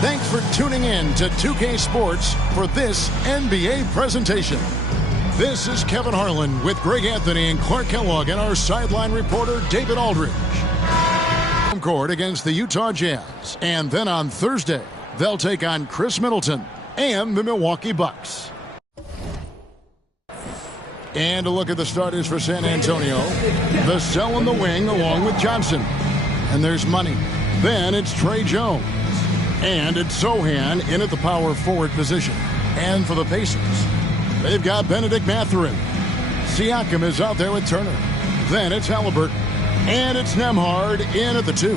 Thanks for tuning in to 2K Sports for this NBA presentation. This is Kevin Harlan with Greg Anthony and Clark Kellogg and our sideline reporter David Aldridge. Home court against the Utah Jazz. And then on Thursday, they'll take on Chris Middleton and the Milwaukee Bucks. And a look at the starters for San Antonio. Vassell in the wing along with Johnson. And there's Money. Then it's Trey Jones. And it's Sohan in at the power forward position. And for the Pacers, they've got Benedict Mathurin. Siakam is out there with Turner. Then it's Halliburton. And it's Nembhard in at the 2.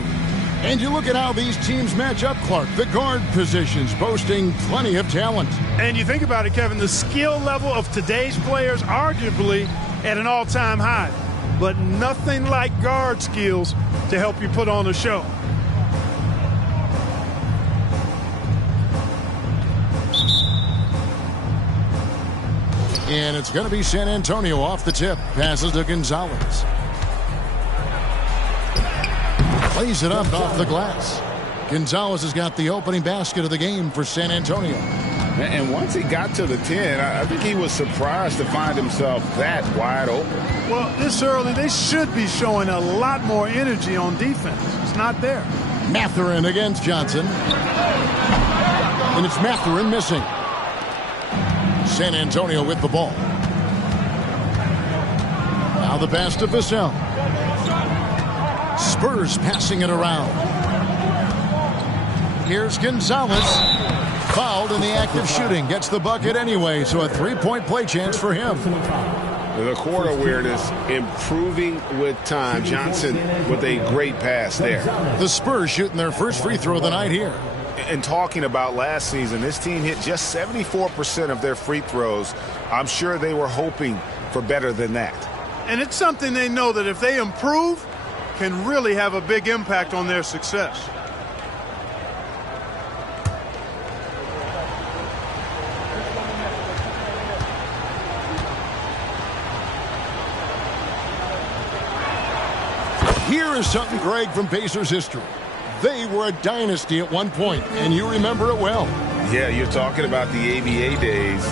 And you look at how these teams match up, Clark. The guard positions boasting plenty of talent. And you think about it, Kevin, the skill level of today's players arguably at an all-time high. But nothing like guard skills to help you put on a show. And it's going to be San Antonio off the tip. Passes to Gonzalez. Plays it up off the glass. Gonzalez has got the opening basket of the game for San Antonio. And once he got to the 10, I think he was surprised to find himself that wide open. Well, this early, they should be showing a lot more energy on defense. It's not there. Mathurin against Johnson. And it's Mathurin missing. San Antonio with the ball. Now the pass to Vassell. Spurs passing it around. Here's Gonzalez. Fouled in the act of shooting. Gets the bucket anyway, so a three-point play chance for him. The court awareness improving with time. Johnson with a great pass there. The Spurs shooting their first free throw of the night here. And talking about last season, this team hit just 74% of their free throws. I'm sure they were hoping for better than that. And it's something they know that if they improve, can really have a big impact on their success. Here is something, Greg, from Pacers history. They were a dynasty at one point, and you remember it well. Yeah, you're talking about the ABA days,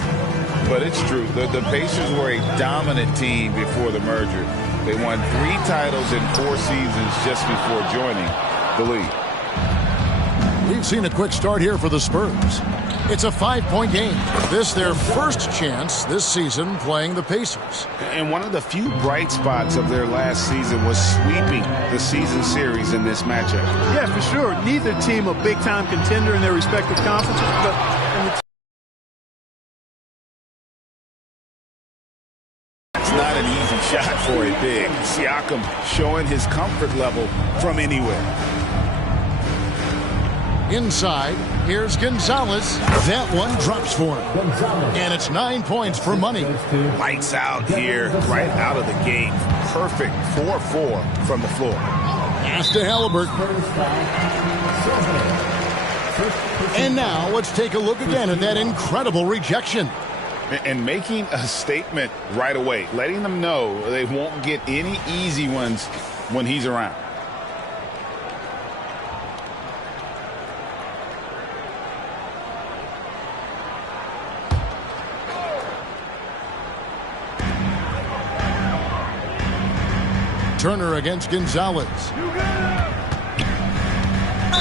but it's true. The Pacers were a dominant team before the merger. They won 3 titles in 4 seasons just before joining the league. We've seen a quick start here for the Spurs. It's a 5-point game. This their first chance this season playing the Pacers. And one of the few bright spots of their last season was sweeping the season series in this matchup. Yeah, for sure. Neither team a big-time contender in their respective conferences, but it's not an easy shot for a big. Siakam showing his comfort level from anywhere. Inside, here's Gonzalez. That one drops for him. And it's 9 points for Money. Lights out here, right out of the gate. Perfect 4-4 from the floor. Pass to Halliburton. And now let's take a look again at that incredible rejection. And making a statement right away, letting them know they won't get any easy ones when he's around. Turner against Gonzalez.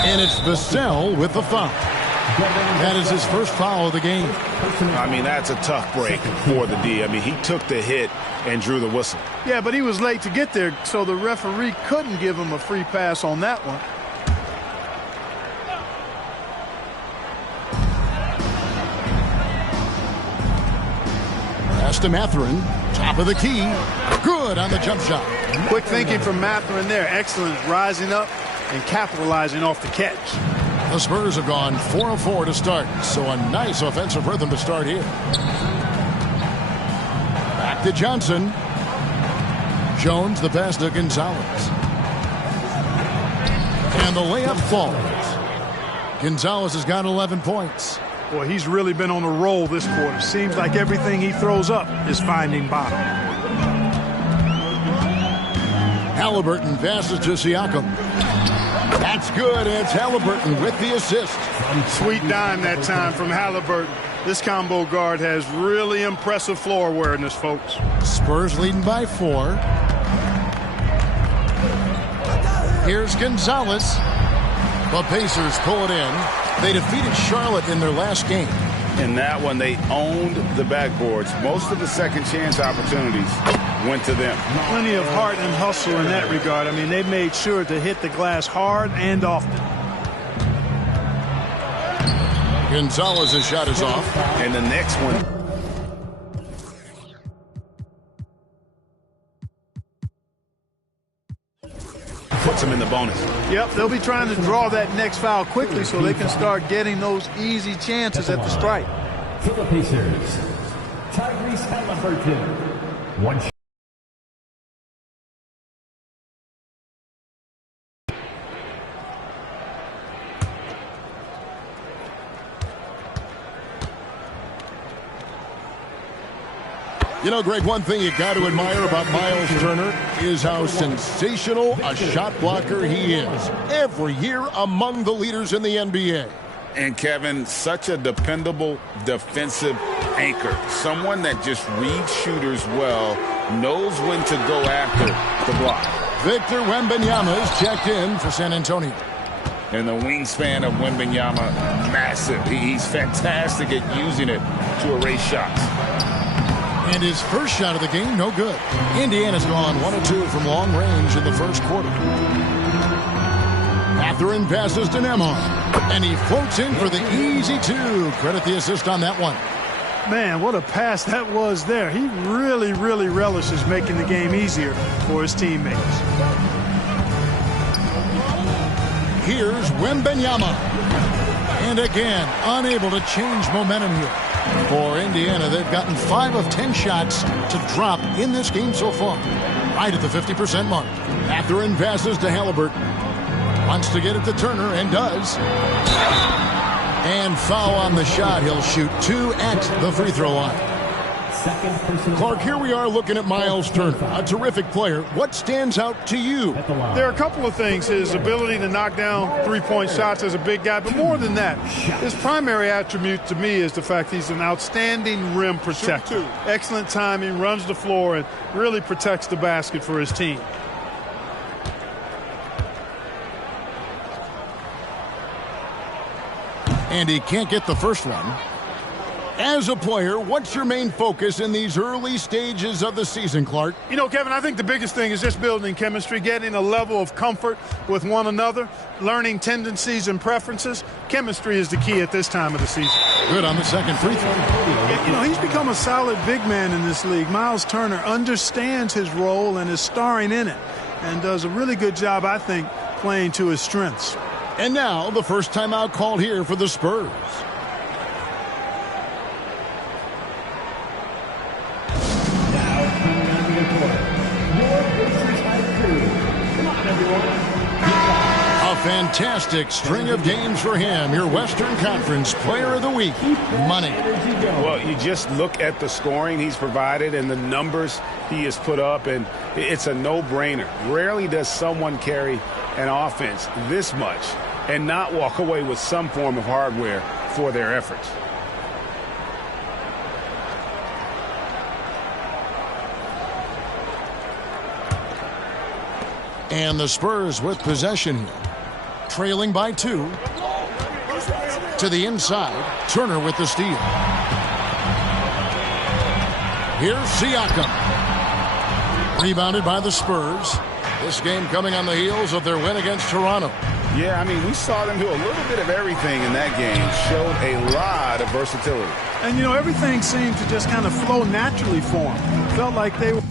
And it's Vassell with the foul. That is his first foul of the game. I mean, that's a tough break for the D. I mean, he took the hit and drew the whistle. yeah, but he was late to get there, so the referee couldn't give him a free pass on that one. Pass to Mathurin. Top of the key. Good on the jump shot. Quick thinking from Mathurin there. Excellent rising up and capitalizing off the catch. The Spurs have gone 4 of 4 to start, so a nice offensive rhythm to start here. Back to Johnson. Jones, the pass to Gonzalez. And the layup falls. Gonzalez has got 11 points. Boy, he's really been on a roll this quarter. Seems like everything he throws up is finding bottom. Halliburton passes to Siakam. That's good. It's Halliburton with the assist. Sweet dime that time from Halliburton. This combo guard has really impressive floor awareness, folks. Spurs leading by 4. Here's Gonzalez. The Pacers pull it in. They defeated Charlotte in their last game. In that one, they owned the backboards. Most of the second chance opportunities went to them. Plenty of heart and hustle in that regard. I mean, they made sure to hit the glass hard and often. Gonzalez's shot is off. And the next one. Puts them in the bonus. Yep, they'll be trying to draw that next foul quickly so they can start getting those easy chances at the stripe. For the Pacers, Tyrese Halliburton. One shot. You know, Greg, one thing you got to admire about Miles Turner is how sensational a shot blocker he is. Every year among the leaders in the NBA. And, Kevin, such a dependable defensive anchor. Someone that just reads shooters well, knows when to go after the block. Victor Wembanyama is checked in for San Antonio. And the wingspan of Wembanyama, massive. He's fantastic at using it to erase shots. And his first shot of the game, no good. Indiana's gone 1 of 2 from long range in the first quarter. Mathurin passes to Nembhard, and he floats in for the easy 2. Credit the assist on that one. Man, what a pass that was there. He really, really relishes making the game easier for his teammates. Here's Wembanyama. And again, unable to change momentum here. For Indiana, they've gotten 5 of 10 shots to drop in this game so far. Right at the 50% mark. Mathurin passes to Halliburton. Wants to get it to Turner, and does. And foul on the shot. He'll shoot 2 at the free throw line. Clark, here we are looking at Miles Turner, a terrific player. What stands out to you? There are a couple of things. His ability to knock down three-point shots as a big guy, but more than that, his primary attribute to me is the fact he's an outstanding rim protector. Excellent timing, runs the floor, and really protects the basket for his team. And he can't get the first one. As a player, what's your main focus in these early stages of the season, Clark? You know, Kevin, I think the biggest thing is just building chemistry, getting a level of comfort with one another, learning tendencies and preferences. Chemistry is the key at this time of the season. Good on the second free throw. You know, he's become a solid big man in this league. Miles Turner understands his role and is starring in it, and does a really good job, I think, playing to his strengths. And now the first timeout called here for the Spurs. A fantastic string of games for him. Your Western Conference Player of the Week. Money. Well, you just look at the scoring he's provided and the numbers he has put up, and it's a no-brainer. Rarely does someone carry an offense this much and not walk away with some form of hardware for their efforts. And the Spurs with possession here. Trailing by 2. To the inside. Turner with the steal. Here's Siakam. Rebounded by the Spurs. This game coming on the heels of their win against Toronto. Yeah, I mean, we saw them do a little bit of everything in that game. Showed a lot of versatility. And, you know, everything seemed to just kind of flow naturally for them. Felt like they were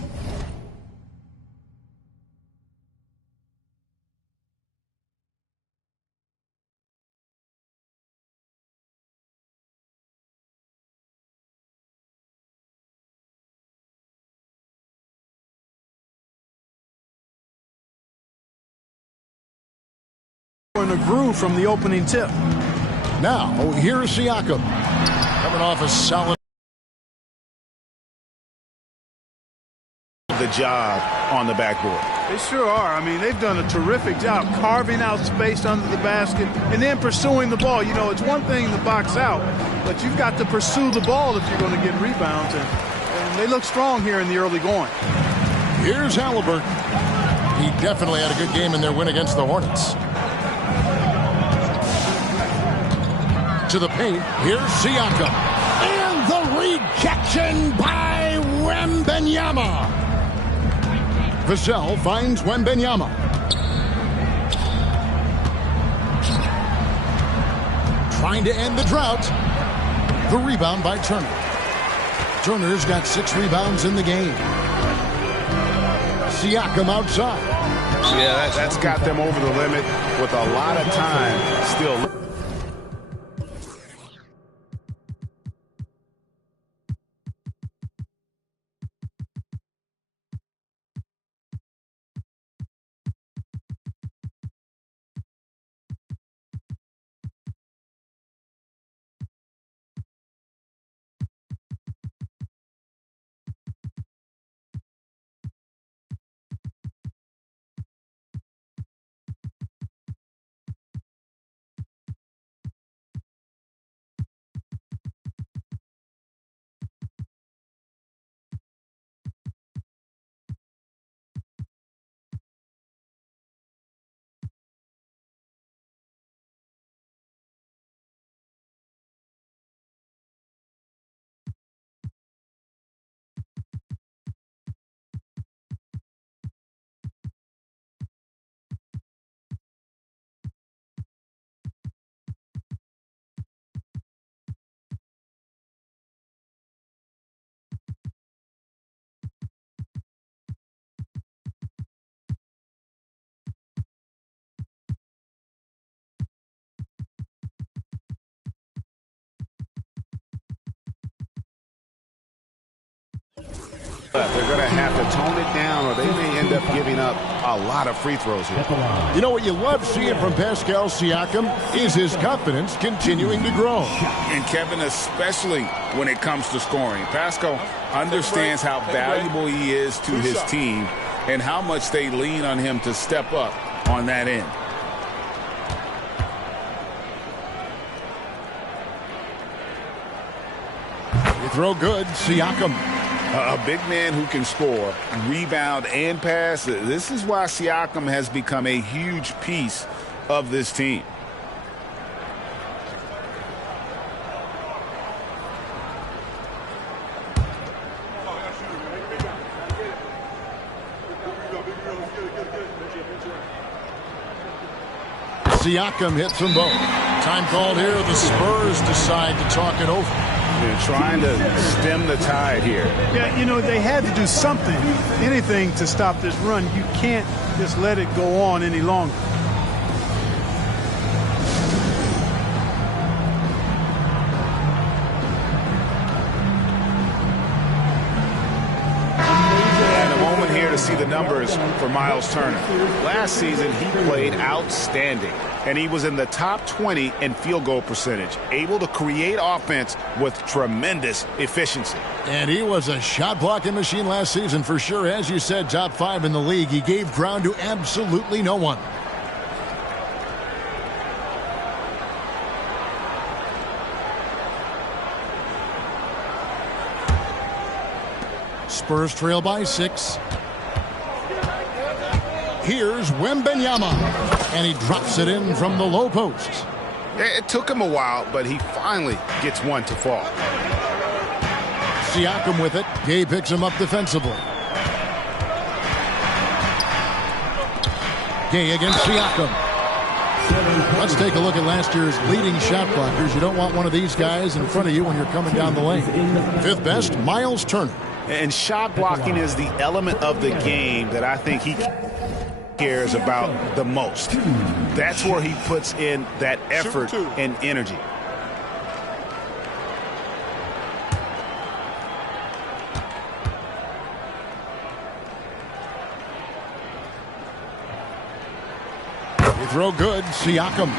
in a groove from the opening tip. Now, here's Siakam. Coming off a solid. The the job on the backboard. They sure are. I mean, they've done a terrific job carving out space under the basket and then pursuing the ball. You know, it's one thing to box out, but you've got to pursue the ball if you're going to get rebounds. And they look strong here in the early going. Here's Halliburton. He definitely had a good game in their win against the Hornets. To the paint. Here's Siakam. And the rejection by Wembanyama. Vassell finds Wembanyama. Trying to end the drought. The rebound by Turner. Turner's got 6 rebounds in the game. Siakam outside. Yeah, that's got them over the limit with a lot of time still. They're going to have to tone it down, or they may end up giving up a lot of free throws here. You know what you love seeing from Pascal Siakam is his confidence continuing to grow. And Kevin, especially when it comes to scoring. Pascal understands how valuable he is to his team and how much they lean on him to step up on that end. You throw good, Siakam. A big man who can score, rebound, and pass. This is why Siakam has become a huge piece of this team. Siakam hits them both. Time called here. The Spurs decide to talk it over. They're trying to stem the tide here. Yeah, you know, they had to do something, anything to stop this run. You can't just let it go on any longer. And a moment here to see the numbers for Miles Turner. Last season, he played outstanding, and he was in the top 20 in field goal percentage, able to create offense with tremendous efficiency. And he was a shot blocking machine last season for sure. As you said, top 5 in the league. He gave ground to absolutely no one. Spurs trail by 6. Here's Wembanyama, and he drops it in from the low post. It took him a while, but he finally gets one to fall. Siakam with it. Gay picks him up defensively. Gay against Siakam. Let's take a look at last year's leading shot blockers. You don't want one of these guys in front of you when you're coming down the lane. 5th best, Miles Turner. And shot blocking is the element of the game that I think he cares about the most. That's where he puts in that effort and energy. They throw good, Siakam.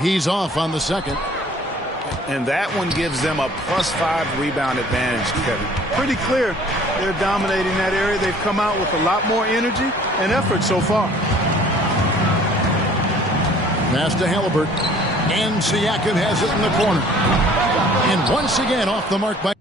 He's off on the second. And that one gives them a +5 rebound advantage, Kevin. Pretty clear they're dominating that area. They've come out with a lot more energy and effort so far. Pass to Halliburton. And Siakam has it in the corner. And once again off the mark by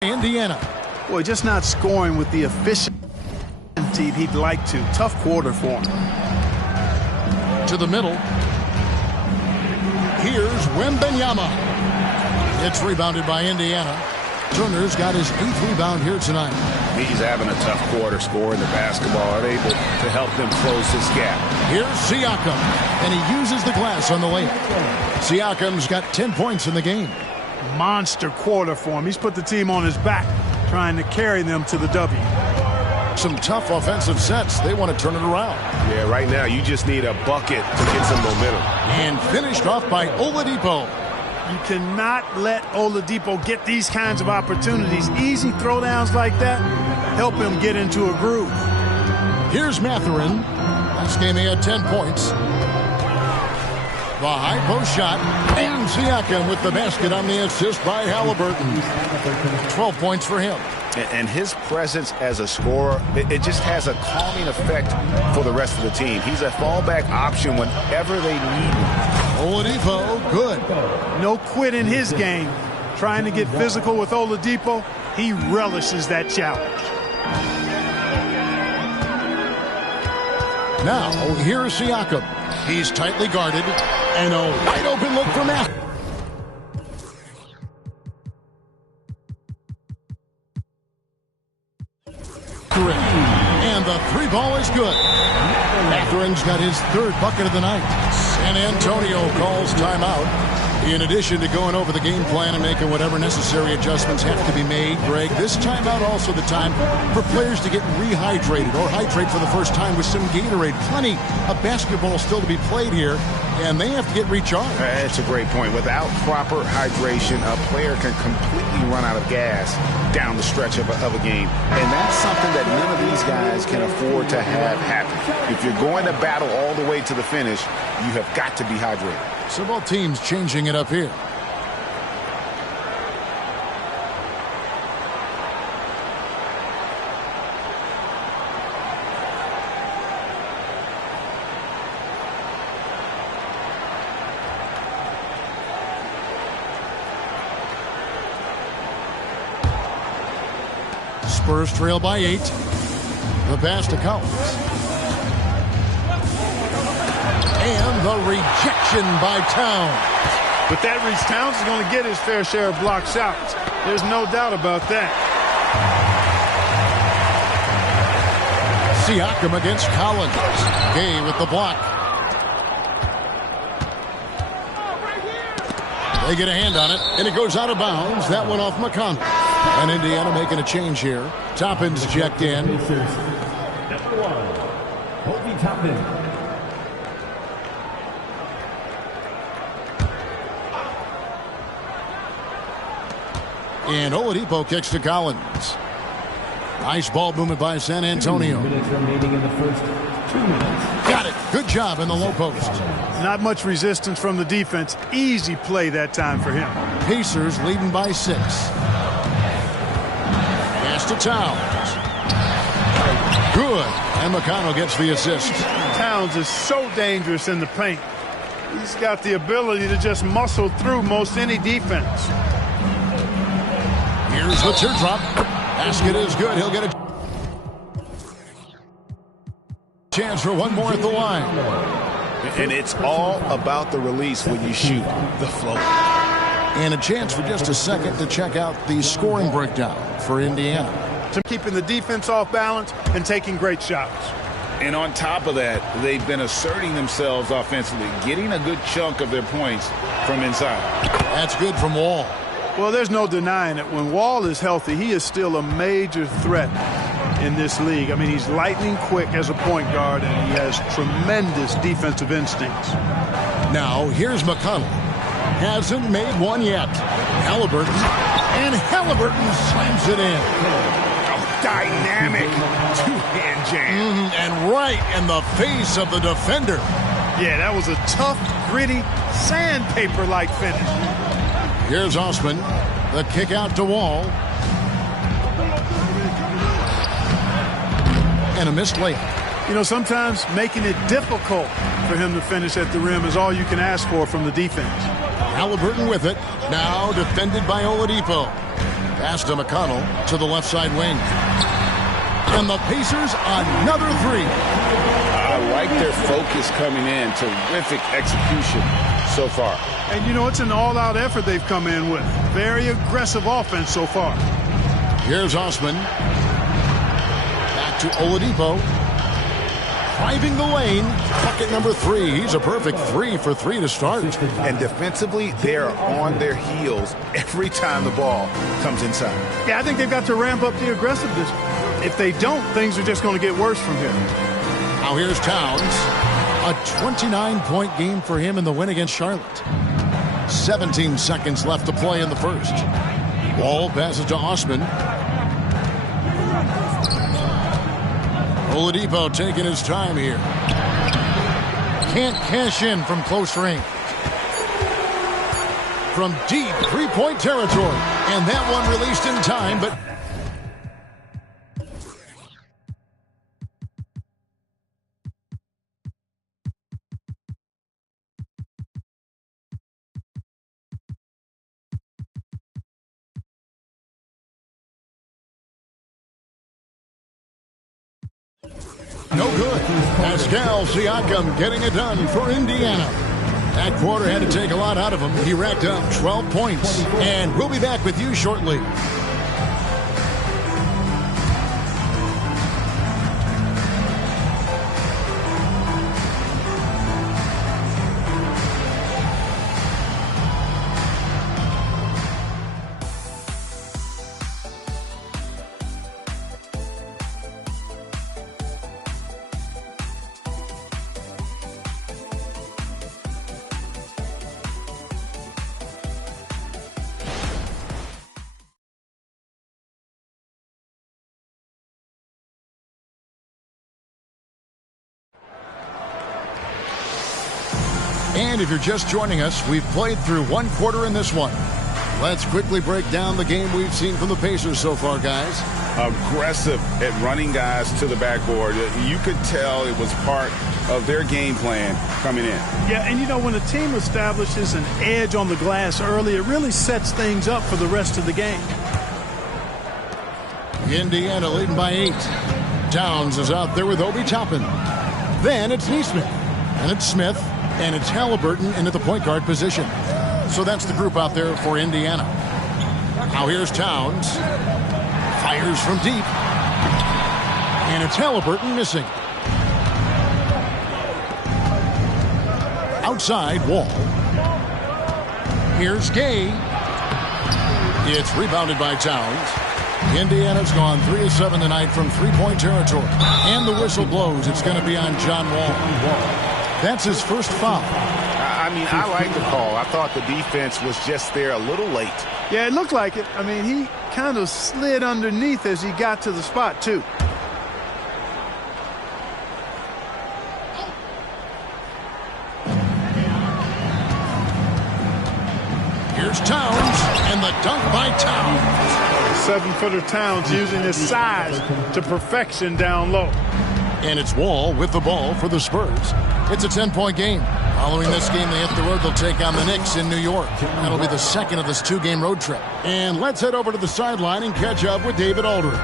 Indiana. Boy, just not scoring with the efficiency he'd like to. Tough quarter for him. To the middle. Here's Wembanyama. It's rebounded by Indiana. Turner's got his 8th rebound here tonight. He's having a tough quarter scoring the basketball, able to help them close this gap. Here's Siakam, and he uses the glass on the layup. Siakam's got 10 points in the game. Monster quarter for him. He's put the team on his back, trying to carry them to the W. Some tough offensive sets. They want to turn it around. Yeah, right now you just need a bucket to get some momentum. And finished off by Oladipo. You cannot let Oladipo get these kinds of opportunities. Easy throwdowns like that help him get into a groove. Here's Mathurin. Last game he had 10 points. The high post shot. And Siakam with the basket on the assist by Halliburton. 12 points for him. And his presence as a scorer, it just has a calming effect for the rest of the team. He's a fallback option whenever they need him. Oladipo, good. No quit in his game. Trying to get physical with Oladipo, he relishes that challenge. Now, here's Siakam. He's tightly guarded, and a wide open look for Matthew. And the 3 ball is good. Mathurin's got his 3rd bucket of the night. San Antonio calls timeout. In addition to going over the game plan and making whatever necessary adjustments have to be made, Greg, this timeout also the time for players to get rehydrated or hydrate for the first time with some Gatorade. Plenty of basketball still to be played here, and they have to get recharged. That's a great point. Without proper hydration, a player can completely run out of gas down the stretch of a game. And that's something that none of these guys can afford to have happen. If you're going to battle all the way to the finish, you have got to be hydrated. So both teams changing it up here. Spurs trail by 8. The pass to Collins. And the rejection by Towns. With that reach, Towns is going to get his fair share of block shots. There's no doubt about that. Siakam against Collins. Gay with the block. They get a hand on it, and it goes out of bounds. That went off McConnell. And Indiana making a change here. Toppin's checked in. Number 1, Obi Toppin. And Oladipo kicks to Collins. Nice ball movement by San Antonio. 2 minutes remaining in the first 2 minutes. Got it. Good job in the low post. Not much resistance from the defense. Easy play that time for him. Pacers leading by 6. Pass to Towns. Good. And McConnell gets the assist. Towns is so dangerous in the paint. He's got the ability to just muscle through most any defense. Here's the teardrop. Basket is good. He'll get a chance for one more at the line. And it's all about the release when you shoot the float. And a chance for just a second to check out the scoring breakdown for Indiana. Keeping the defense off balance and taking great shots. And on top of that, they've been asserting themselves offensively, getting a good chunk of their points from inside. That's good from Wall. Well, there's no denying it. When Wall is healthy, he is still a major threat in this league. I mean, he's lightning quick as a point guard, and he has tremendous defensive instincts. Now, here's McConnell. Hasn't made one yet. Halliburton. And Halliburton slams it in. Dynamic two-hand jam. And right in the face of the defender. Yeah, that was a tough, gritty, sandpaper-like finish. Here's Osman. The kick out to Wall. And a missed layup. You know, sometimes making it difficult for him to finish at the rim is all you can ask for from the defense. Halliburton with it. Now defended by Oladipo. Pass to McConnell to the left side wing. And the Pacers another three. I like their focus coming in. Terrific execution so far. And, you know, it's an all-out effort they've come in with. Very aggressive offense so far. Here's Osman. Back to Oladipo. Driving the lane. Bucket number 3. He's a perfect 3 for 3 to start. And defensively, they're on their heels every time the ball comes inside. Yeah, I think they've got to ramp up the aggressiveness. If they don't, things are just going to get worse from here. Now here's Towns. A 29-point game for him in the win against Charlotte. 17 seconds left to play in the first. Ball passes to Osman. Oladipo taking his time here. Can't cash in from close range. From deep three-point territory. And that one released in time, but... no good. Pascal Siakam getting it done for Indiana. That quarter had to take a lot out of him. He racked up 12 points. And we'll be back with you shortly. And if you're just joining us, we've played through one quarter in this one. Let's quickly break down the game we've seen from the Pacers so far, guys. Aggressive at running guys to the backboard. You could tell it was part of their game plan coming in. Yeah, and you know, when a team establishes an edge on the glass early, it really sets things up for the rest of the game. Indiana leading by 8. Towns is out there with Obi Toppin. Then it's Neesmith. And it's Smith. And it's Halliburton into the point guard position. So that's the group out there for Indiana. Now here's Towns. Fires from deep. And it's Halliburton missing. Outside, Wall. Here's Gay. It's rebounded by Towns. Indiana's gone 3 of 7 tonight from three-point territory. And the whistle blows. It's going to be on John Wall. That's his first foul. I mean, I like the call. I thought the defense was just there a little late. Yeah, it looked like it. I mean, he kind of slid underneath as he got to the spot, too. Here's Towns, and the dunk by Towns. 7-footer Towns using his size to perfection down low. And it's Wall with the ball for the Spurs. It's a 10-point game. Following this game, they hit the road. They'll take on the Knicks in New York. That'll be the second of this 2-game road trip. And let's head over to the sideline and catch up with David Aldridge.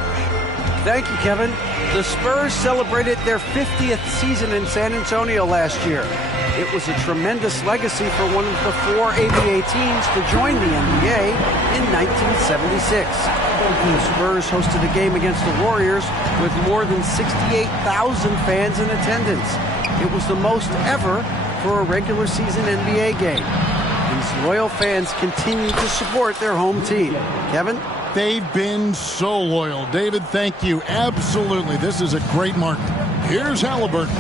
Thank you, Kevin. The Spurs celebrated their 50th season in San Antonio last year. It was a tremendous legacy for one of the 4 ABA teams to join the NBA in 1976. The Spurs hosted a game against the Warriors with more than 68,000 fans in attendance. It was the most ever for a regular season NBA game. These loyal fans continue to support their home team. Kevin? They've been so loyal. David, thank you. Absolutely. This is a great marker. Here's Halliburton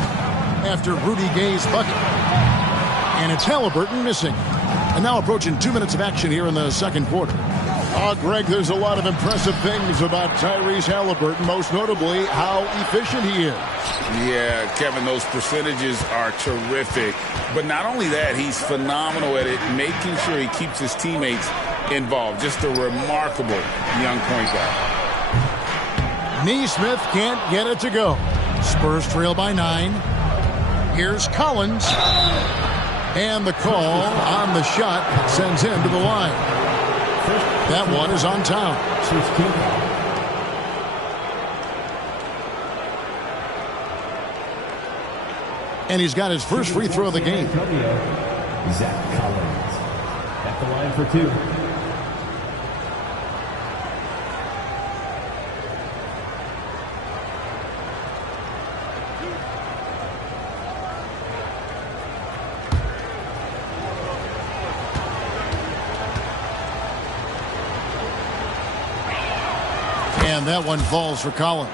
after Rudy Gay's bucket. And it's Halliburton missing. And now approaching 2 minutes of action here in the second quarter. Greg, there's a lot of impressive things about Tyrese Halliburton, most notably how efficient he is. Yeah, Kevin, those percentages are terrific. But not only that, he's phenomenal at it, making sure he keeps his teammates involved. Just a remarkable young point guard. Neesmith can't get it to go. Spurs trail by 9. Here's Collins. And the call on the shot sends him to the line. That one is on Town. And he's got his first free throw of the game. Zach Collins at the line for 2. And that one falls for Collins.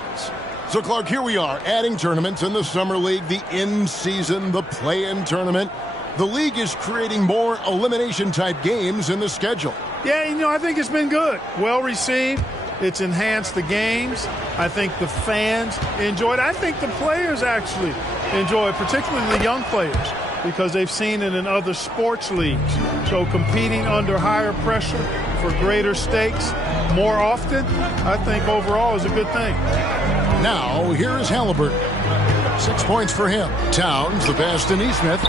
So, Clark, here we are, adding tournaments in the Summer League, the in-season, the play-in tournament. The league is creating more elimination-type games in the schedule. Yeah, I think it's been good. Well received. It's enhanced the games. I think the fans enjoy it. I think the players actually enjoy it, particularly the young players, because they've seen it in other sports leagues. So competing under higher pressure for greater stakes more often, I think overall is a good thing. Now, here is Halliburton. 6 points for him. Towns, the pass to Neesmith.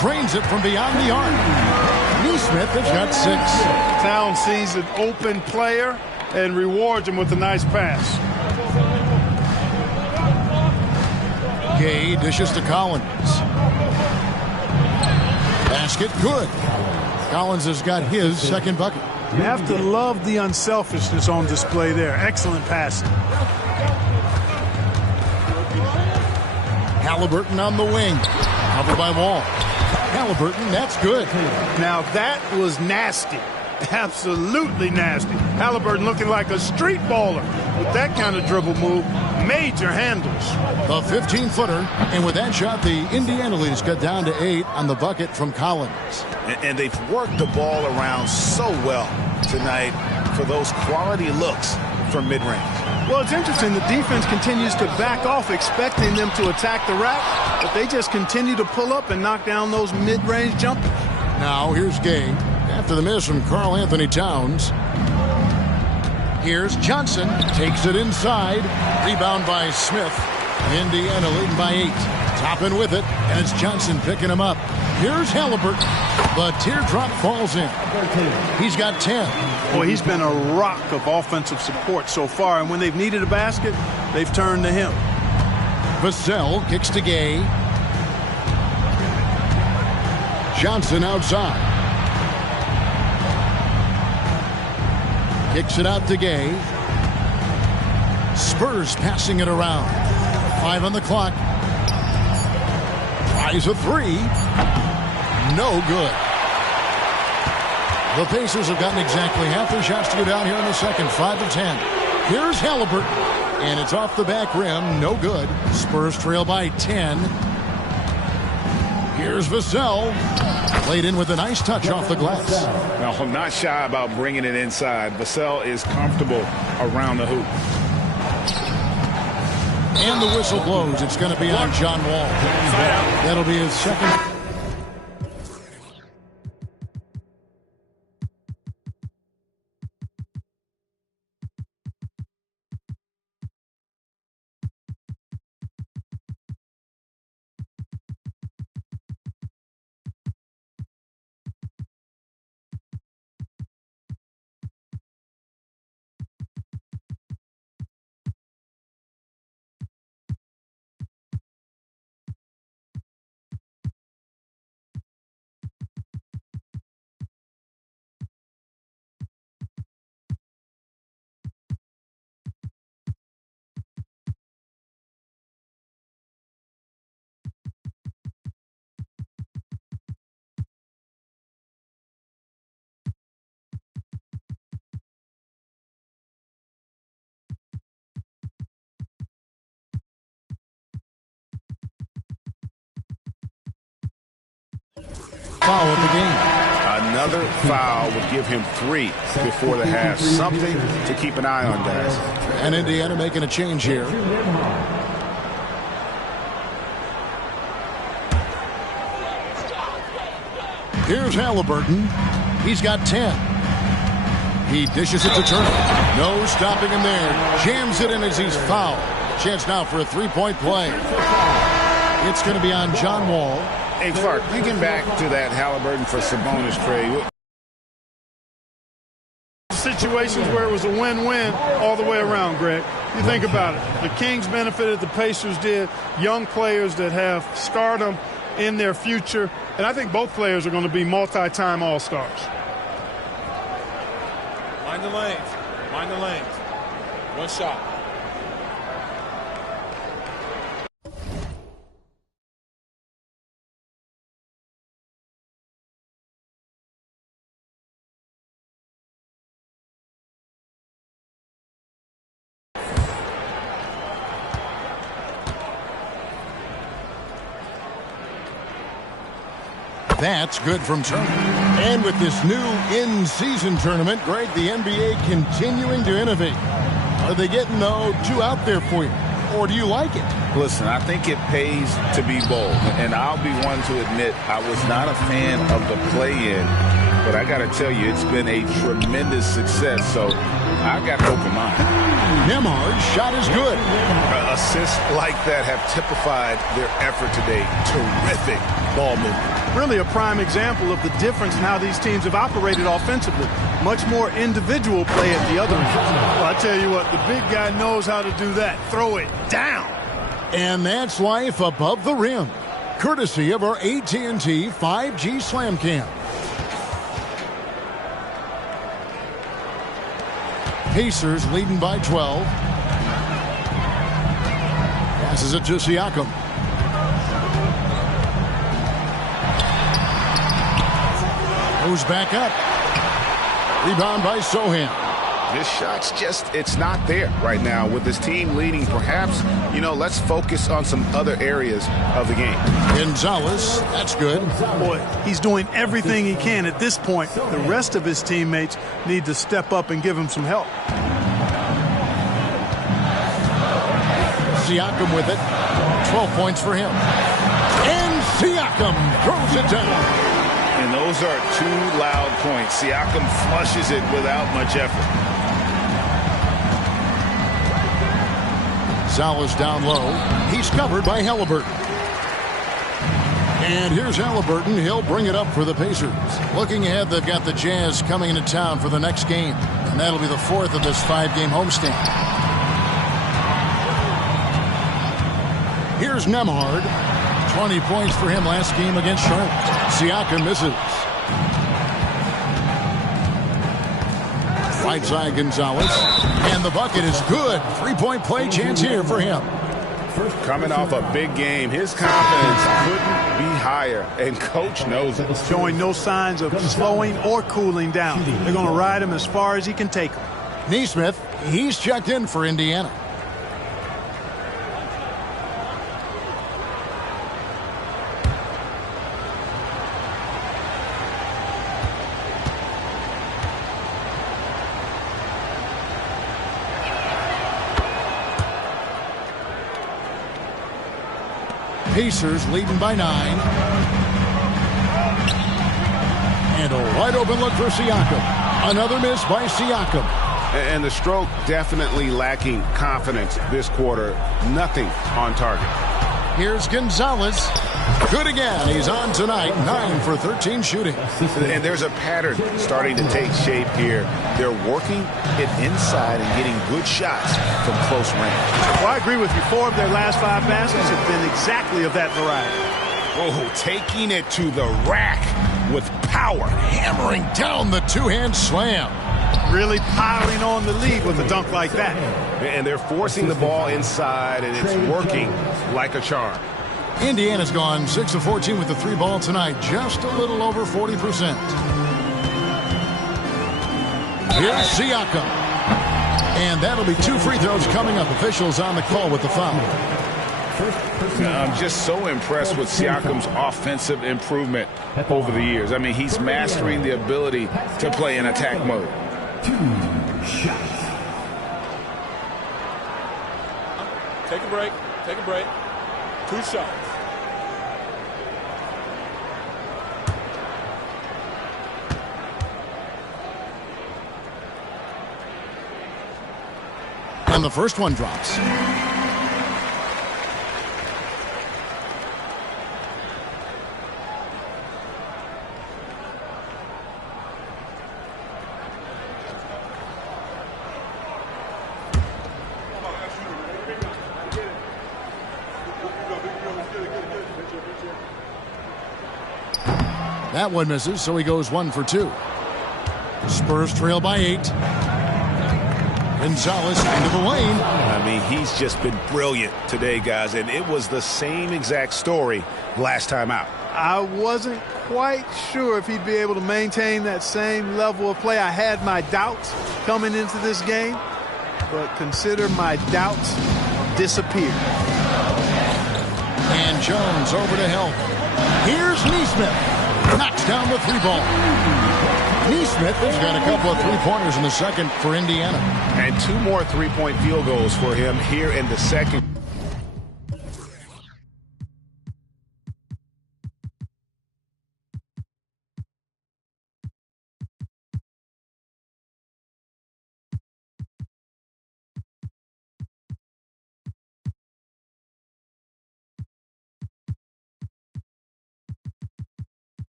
Drains it from beyond the arc. Neesmith has got 6. Towns sees an open player and rewards him with a nice pass. Gay dishes to Collins. Basket good. Collins has got his second bucket. You have to love the unselfishness on display there. Excellent passing. Halliburton on the wing. Covered by Wall. Halliburton, that's good. Now that was nasty. Absolutely nasty. Halliburton looking like a street baller with that kind of dribble move. Major handles. A 15-footer. And with that shot, the Indiana leads cut down to 8 on the bucket from Collins. And they've worked the ball around so well tonight for those quality looks from mid-range. Well, it's interesting. The defense continues to back off, expecting them to attack the rack, but they just continue to pull up and knock down those mid-range jumpers. Now, here's Gay. After the miss from Karl Anthony Towns. Here's Johnson. Takes it inside. Rebound by Smith. Indiana leading by 8. Topping with it, and it's Johnson picking him up. Here's Halliburton. The teardrop falls in. He's got 10. Boy, he's been a rock of offensive support so far, and when they've needed a basket, they've turned to him. Vassell kicks to Gay. Johnson outside. Kicks it out to Gay. Spurs passing it around. 5 on the clock. Tries a 3. No good. The Pacers have gotten exactly half their shots to go down here in the second. 5 of 10. Here's Halliburton. And it's off the back rim. No good. Spurs trail by 10. Here's Vassell. Played in with a nice touch off the glass. Now, I'm not shy about bringing it inside. Vassell is comfortable around the hoop. And the whistle blows. It's going to be on John Wall. That'll be his second. Foul of the game. Another foul would give him 3 before the half. Something to keep an eye on, guys. And Indiana making a change here. Here's Halliburton. He's got 10. He dishes it to Turner. No stopping him there. Jams it in as he's fouled. Chance now for a three-point play. It's going to be on John Wall. Hey, Clark, thinking back to that Halliburton for Sabonis trade, situations where it was a win-win all the way around, Greg. You think about it. The Kings benefited, the Pacers did. Young players that have stardom in their future. And I think both players are going to be multi-time All-Stars. Mind the lanes. Mind the lanes. One shot. That's good from Turner. And with this new in-season tournament, Greg, the NBA continuing to innovate. Are they getting, though, too out there for you? Or do you like it? Listen, I think it pays to be bold. And I'll be one to admit I was not a fan of the play-in. But I got to tell you, it's been a tremendous success. So I got hope in mind. Nemhard's shot is good. Assists like that have typified their effort today. Terrific ball movement. Really a prime example of the difference in how these teams have operated offensively. Much more individual play at the other end. Well, I tell you what, the big guy knows how to do that. Throw it down. And that's life above the rim. Courtesy of our AT&T 5G Slam Cam. Pacers leading by 12. Passes it to Siakam. Goes back up. Rebound by Sohan. This shot's just, it's not there right now. With this team leading, perhaps, let's focus on some other areas of the game. Gonzalez, that's good. Boy, he's doing everything he can at this point. The rest of his teammates need to step up and give him some help. Siakam with it. 12 points for him. And Siakam throws it down. And those are two loud points. Siakam flushes it without much effort. Gonzalez down low. He's covered by Halliburton. And here's Halliburton. He'll bring it up for the Pacers. Looking ahead, they've got the Jazz coming into town for the next game. And that'll be the fourth of this 5-game homestand. Here's Nemhard. 20 points for him last game against Charlotte. Siakam misses. Right side Gonzalez. And the bucket is good. 3-point play chance here for him. Coming off a big game, his confidence couldn't be higher, and coach knows it. Showing no signs of slowing or cooling down. They're going to ride him as far as he can take him. Nesmith, he's checked in for Indiana. Pacers leading by 9. And a wide open look for Siakam. Another miss by Siakam. And the stroke definitely lacking confidence this quarter. Nothing on target. Here's Gonzalez. Good again. He's on tonight. 9 for 13 shooting. And there's a pattern starting to take shape here. They're working it inside and getting good shots from close range. Well, I agree with you. 4 of their last 5 baskets have been exactly of that variety. Oh, taking it to the rack with power. Hammering down the two-hand slam. Really piling on the lead with a dunk like that. And they're forcing the ball inside, and it's working like a charm. Indiana's gone 6 of 14 with the 3 ball tonight. Just a little over 40%. Here's Siakam. And that'll be 2 free throws coming up. Officials on the call with the foul. I'm just so impressed with Siakam's offensive improvement over the years. I mean, he's mastering the ability to play in attack mode. 2 shots. Take a break. Take a break. 2 shots. And the first one drops. That one misses, so he goes 1 for 2. Spurs trail by 8. Gonzalez into the lane. I mean, he's just been brilliant today, guys, and it was the same exact story last time out. I wasn't quite sure if he'd be able to maintain that same level of play. I had my doubts coming into this game, but consider my doubts disappeared. And Jones over to help. Here's Neesmith. Knocks down the 3-ball. Neesmith has got a couple of 3-pointers in the second for Indiana. And 2 more 3-point field goals for him here in the second.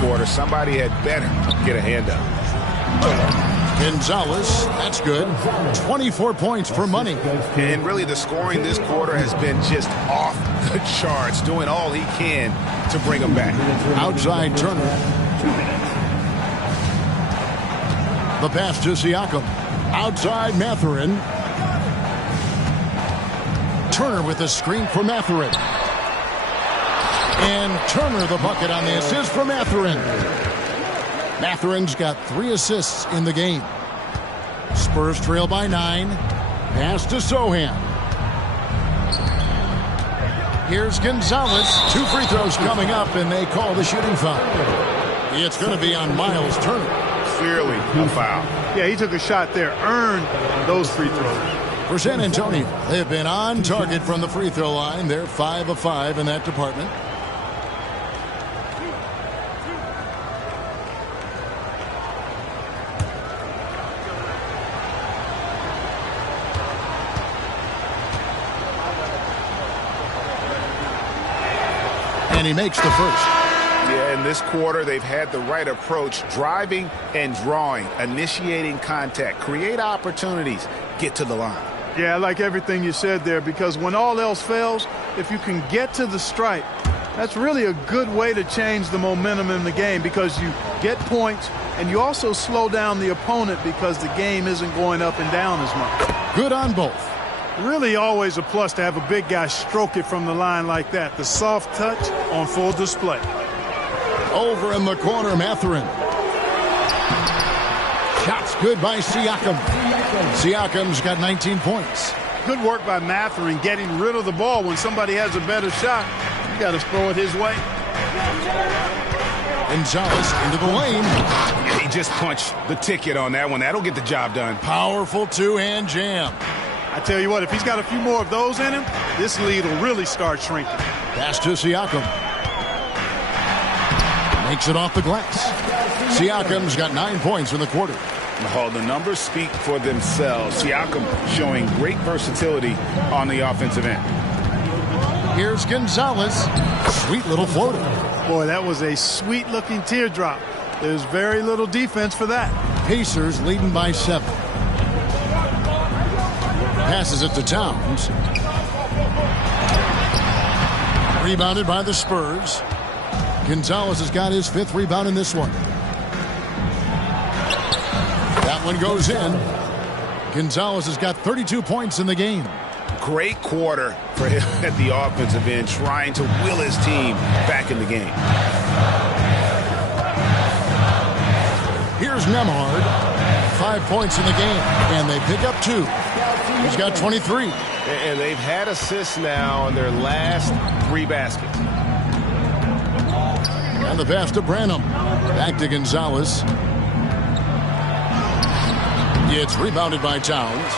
Quarter, somebody had better get a hand up. Gonzalez, that's good. 24 points for money. And really the scoring this quarter has been just off the charts, doing all he can to bring them back. Outside Turner. The pass to Siakam. Outside Mathurin. Turner with a screen for Mathurin. And Turner the bucket on the assist for Mathurin. Mathurin's got 3 assists in the game. Spurs trail by 9. Pass to Sohan. Here's Gonzalez. 2 free throws coming up, and they call the shooting foul. It's going to be on Miles Turner. Clearly a foul. Yeah, he took a shot there, earned those free throws. For San Antonio, they've been on target from the free throw line. They're 5 of 5 in that department. And he makes the first. Yeah, in this quarter, they've had the right approach, driving and drawing, initiating contact, create opportunities, get to the line. Yeah, I like everything you said there, because when all else fails, if you can get to the stripe, that's really a good way to change the momentum in the game, because you get points and you also slow down the opponent because the game isn't going up and down as much. Good on both. Really always a plus to have a big guy stroke it from the line like that. The soft touch on full display. Over in the corner, Mathurin. Shots good by Siakam. Siakam's got 19 points. Good work by Mathurin getting rid of the ball. When somebody has a better shot, you got to throw it his way. Gonzalez into the lane. Yeah, he just punched the ticket on that one. That'll get the job done. Powerful 2-hand jam. I tell you what, if he's got a few more of those in him, this lead will really start shrinking. Pass to Siakam. Makes it off the glass. Siakam's got 9 points in the quarter. Oh, the numbers speak for themselves. Siakam showing great versatility on the offensive end. Here's Gonzalez. Sweet little floater. Boy, that was a sweet-looking teardrop. There's very little defense for that. Pacers leading by 7. Passes it to Towns. Rebounded by the Spurs. Gonzalez has got his 5th rebound in this one. That one goes in. Gonzalez has got 32 points in the game. Great quarter for him at the offensive end, trying to will his team back in the game. Here's Nemhard. 5 points in the game, and they pick up 2. He's got 23. And they've had assists now on their last 3 baskets. And the pass to Branham. Back to Gonzalez. It's rebounded by Towns.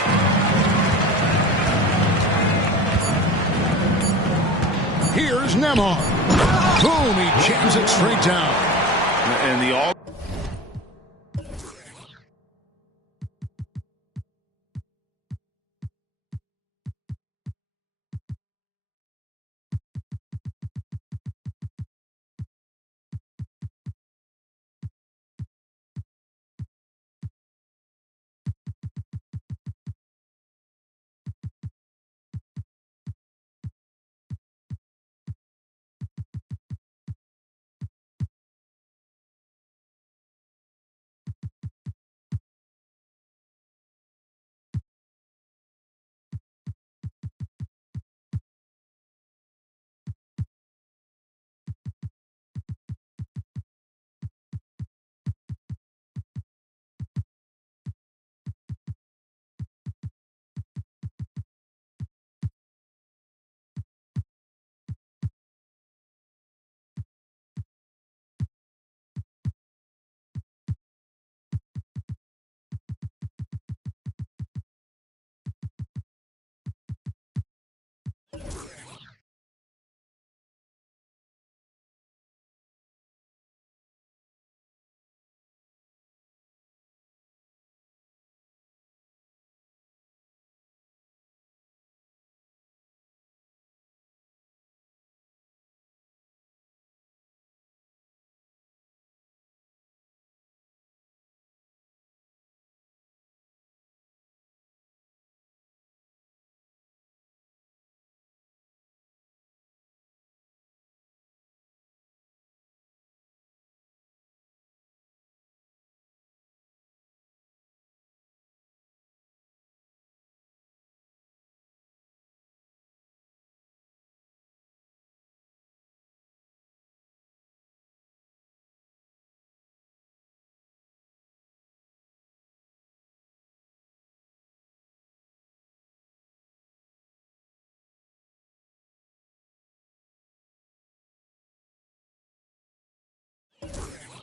Here's Nemhard. Boom, he jams it straight down. And the all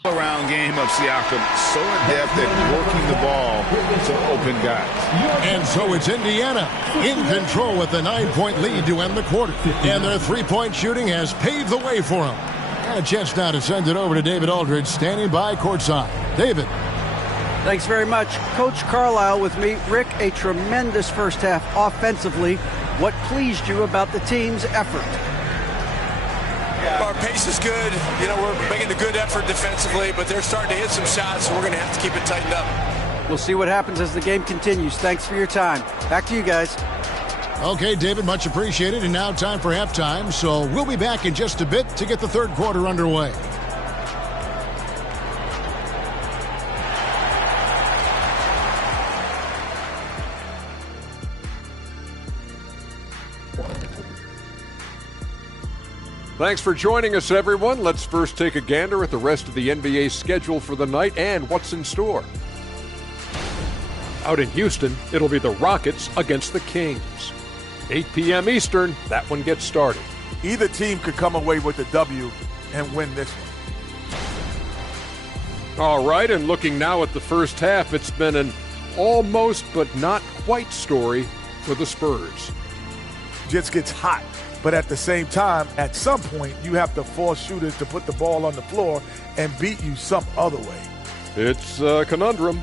Around game of Siakam, so adept at working the ball to open guys. And so it's Indiana in control with a 9-point lead to end the quarter. And their three-point shooting has paved the way for them. And a chance now to send it over to David Aldridge, standing by courtside. David. Thanks very much. Coach Carlisle with me. Rick, a tremendous first half offensively. What pleased you about the team's effort? Our pace is good. You know, we're making a good effort defensively, but they're starting to hit some shots, so we're going to have to keep it tightened up. We'll see what happens as the game continues. Thanks for your time. Back to you guys. Okay, David, much appreciated. And now time for halftime, so we'll be back in just a bit to get the third quarter underway. Thanks for joining us, everyone. Let's first take a gander at the rest of the NBA schedule for the night and what's in store. Out in Houston, it'll be the Rockets against the Kings. 8 p.m. Eastern, that one gets started. Either team could come away with a W and win this one. All right, and looking now at the first half, it's been an almost but not quite story for the Spurs. Just gets hot. But at the same time, at some point, you have to force shooters to put the ball on the floor and beat you some other way. It's a conundrum.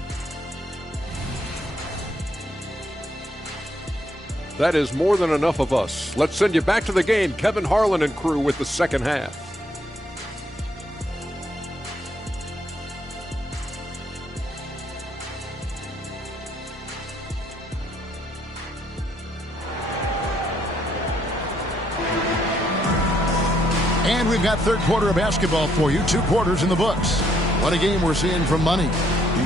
That is more than enough of us. Let's send you back to the game. Kevin Harlan and crew with the second half. And we've got third quarter of basketball for you. 2 quarters in the books. What a game we're seeing from Money.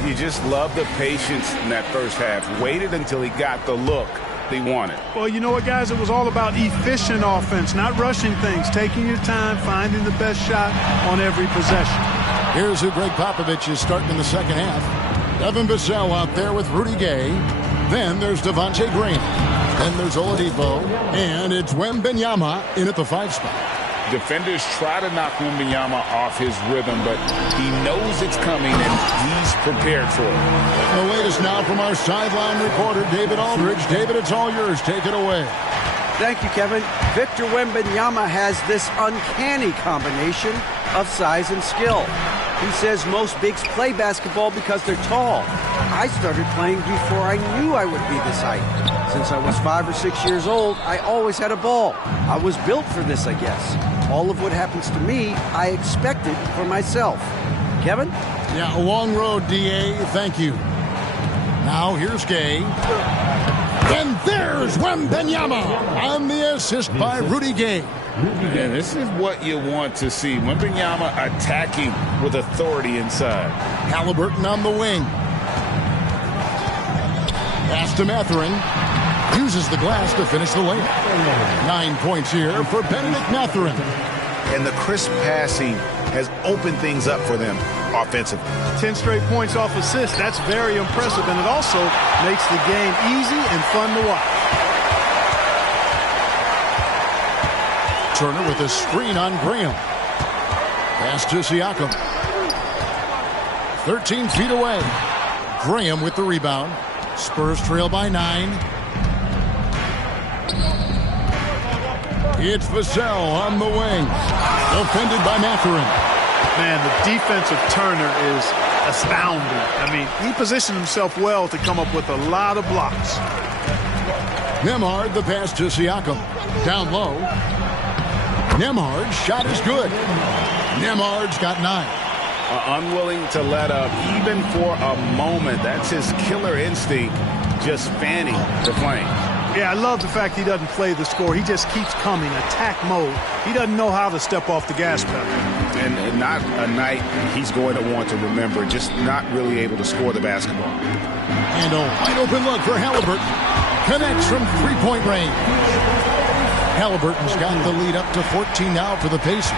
You just love the patience in that first half. Waited until he got the look they wanted. Well, you know what, guys? It was all about efficient offense, not rushing things, taking your time, finding the best shot on every possession. Here's who Greg Popovich is starting in the second half. Devin Vassell out there with Rudy Gay. Then there's Devontae Graham. Then there's Oladipo. And it's Wembanyama in at the 5 spot. Defenders try to knock Wembanyama off his rhythm, but he knows it's coming and he's prepared for it. The latest now from our sideline reporter, David Aldridge. David, it's all yours. Take it away. Thank you, Kevin. Victor Wembanyama has this uncanny combination of size and skill. He says most bigs play basketball because they're tall. I started playing before I knew I would be this height. Since I was 5 or 6 years old, I always had a ball. I was built for this, I guess. All of what happens to me, I expected for myself. Kevin? Yeah, a long road, D.A. Thank you. Now here's Gay. And there's Wembanyama on the assist by Rudy Gay. And this is what you want to see. Wembanyama attacking with authority inside. Halliburton on the wing. Pass to Mathurin. Uses the glass to finish the layup. 9 points here for Benedict Mathurin. And the crisp passing has opened things up for them offensively. 10 straight points off assists. That's very impressive, and it also makes the game easy and fun to watch. Turner with a screen on Graham. Pass to Siakam. 13 feet away. Graham with the rebound. Spurs trail by 9. It's Vassell on the wing. Defended by Mathurin. Man, the defense of Turner is astounding. I mean, he positioned himself well to come up with a lot of blocks. Nembhard, the pass to Siakam. Down low. Nembhard's shot is good. Nembhard's got 9. Unwilling to let up even for a moment. That's his killer instinct, just fanning the flame. Yeah, I love the fact he doesn't play the score. He just keeps coming, attack mode. He doesn't know how to step off the gas pedal. And not a night he's going to want to remember, just not really able to score the basketball. And a wide open look for Halliburton. Connects from 3-point range. Halliburton's got the lead up to 14 now for the Pacers.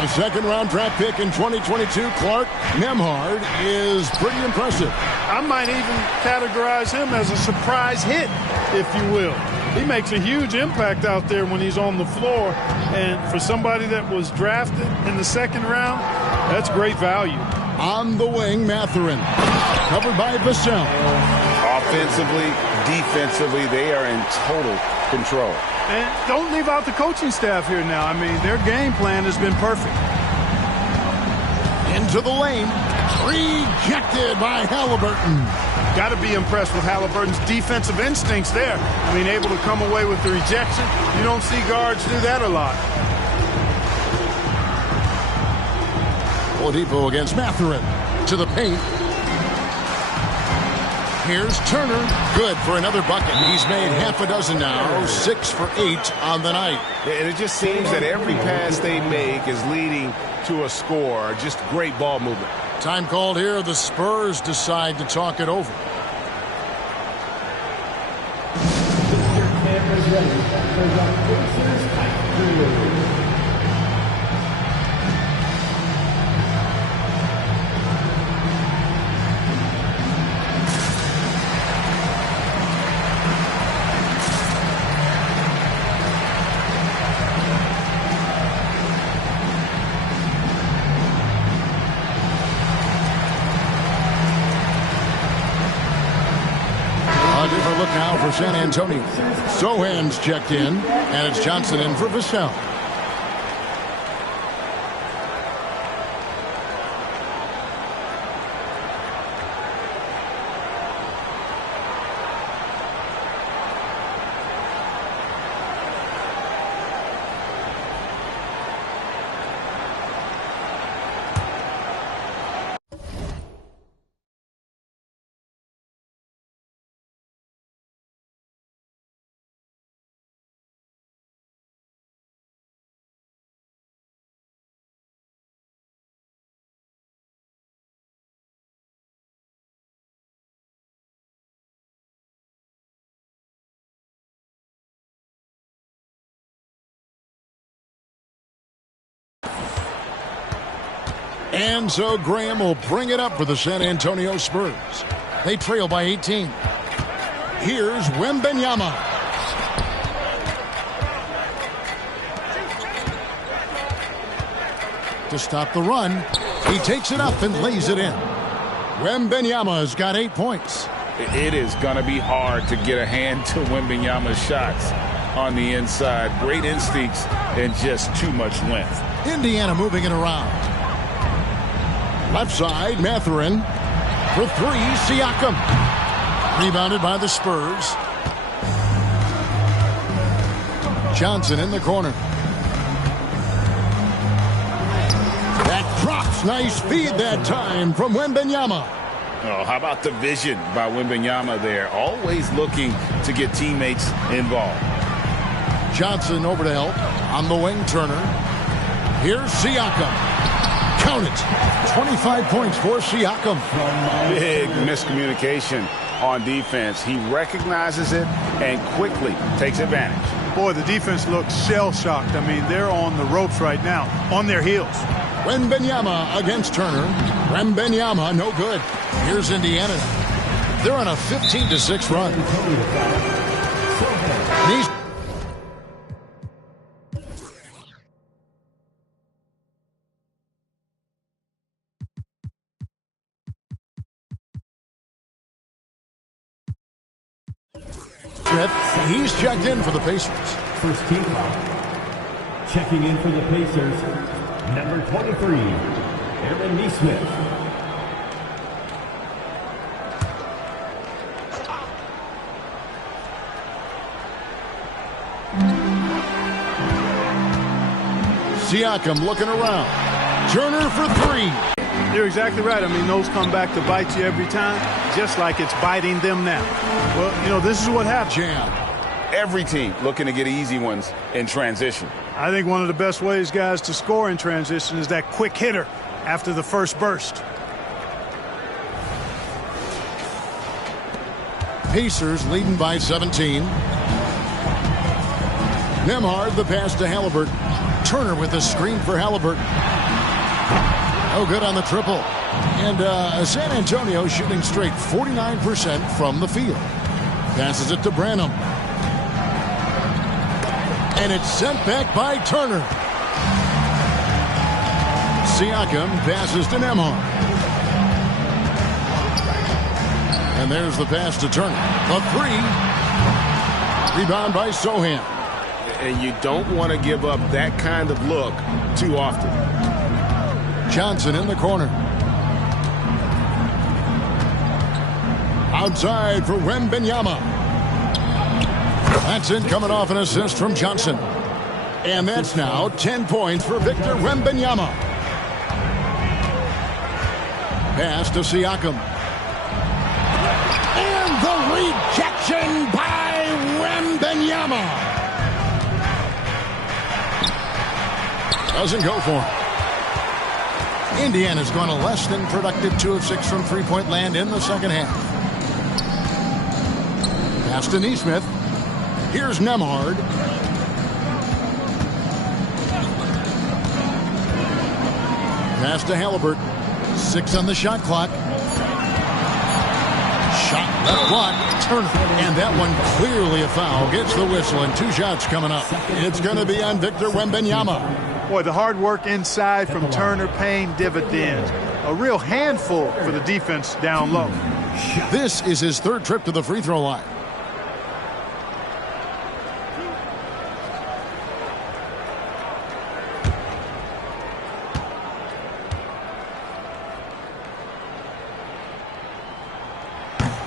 A second-round draft pick in 2022, Clark Nembhard, is pretty impressive. I might even categorize him as a surprise hit, if you will. He makes a huge impact out there when he's on the floor. And for somebody that was drafted in the second round, That's great value. On the wing, Mathurin. Covered by Vassell. Offensively, defensively, they are in total control. And don't leave out the coaching staff here now. I mean, their game plan has been perfect. Into the lane. Rejected by Halliburton. Got to be impressed with Halliburton's defensive instincts there. I mean, able to come away with the rejection. You don't see guards do that a lot. Oladipo against Mathurin. To the paint. Here's Turner. Good for another bucket. He's made half a dozen now. 6 for 8 on the night. And it just seems that every pass they make is leading to a score. Just great ball movement. Time called here. The Spurs decide to talk it over. Look now for San Antonio. Sohan's checked in, and it's Johnson in for Vassell. And so Graham will bring it up for the San Antonio Spurs. They trail by 18. Here's Wembanyama. To stop the run, he takes it up and lays it in. Wembanyama's got 8 points. It is going to be hard to get a hand to Wembanyama's shots on the inside. Great instincts and just too much length. Indiana moving it around. Left side, Mathurin. For 3, Siakam. Rebounded by the Spurs. Johnson in the corner. That drops. Nice feed that time from Wembanyama. Oh, how about the vision by Wembanyama there? Always looking to get teammates involved. Johnson over to help. On the wing, Turner. Here's Siakam. Count it. 25 points for Siakam. Big miscommunication on defense. He recognizes it and quickly takes advantage. Boy, the defense looks shell-shocked. I mean, they're on the ropes right now, on their heels. Wembanyama against Turner. Wembanyama, no good. Here's Indiana. They're on a 15-6 run. He's checked in for the Pacers. First team foul. Checking in for the Pacers, number 23, Aaron Nesmith. Siakam looking around. Turner for 3. You're exactly right. I mean, those come back to bite you every time, just like it's biting them now. Well, you know, this is what happens. Jam. Every team looking to get easy ones in transition. I think one of the best ways, guys, to score in transition is that quick hitter after the first burst. Pacers leading by 17. Nembhard the pass to Halliburton. Turner with a screen for Halliburton. No good on the triple. And San Antonio shooting straight 49% from the field. Passes it to Branham. And it's sent back by Turner. Siakam passes to Nembhard. And there's the pass to Turner. A three. Rebound by Sohan. And you don't want to give up that kind of look too often. Johnson in the corner. Outside for Wembanyama. That's it, coming off an assist from Johnson. And that's now 10 points for Victor Wembanyama. Pass to Siakam. And the rejection by Wembanyama. Doesn't go for him. Indiana's gone a less than productive 2 of 6 from three-point land in the second half. Pass to Nesmith. Here's Nembhard. Pass to Halliburton. 6 on the shot clock. Shot left block. Turner. And that one clearly a foul. Gets the whistle and 2 shots coming up. It's going to be on Victor Wembanyama. Boy, the hard work inside from Turner paying dividends. A real handful for the defense down low. This is his 3rd trip to the free throw line.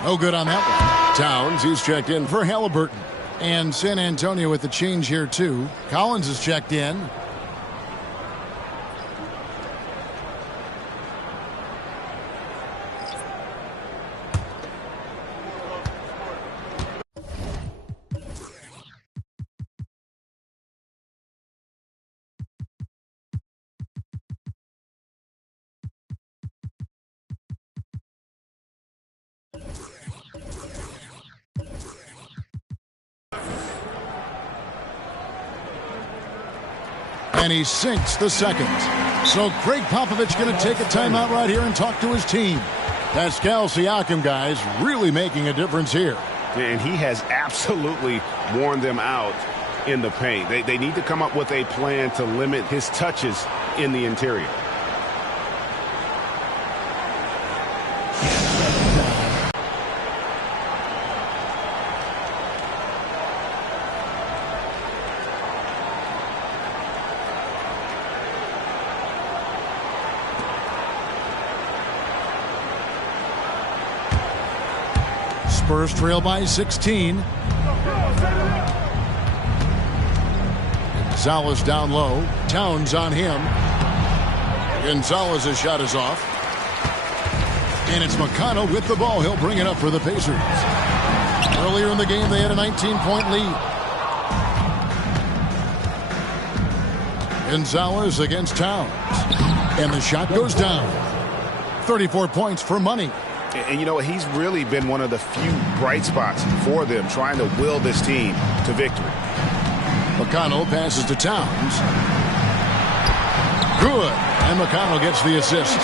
No good on that one. Towns, he's checked in for Halliburton. And San Antonio with the change here, too. Collins is checked in. And he sinks the second. So Greg Popovich going to take a timeout right here and talk to his team. Pascal Siakam, guys, really making a difference here. And he has absolutely worn them out in the paint. They need to come up with a plan to limit his touches in the interior. Spurs trail by 16. Gonzalez down low. Towns on him. Gonzalez's shot is off. And it's McConnell with the ball. He'll bring it up for the Pacers. Earlier in the game, they had a 19-point lead. Gonzalez against Towns. And the shot goes down. 34 points for money. And you know, he's really been one of the few bright spots for them, trying to will this team to victory. McConnell passes to Towns. Good. And McConnell gets the assist.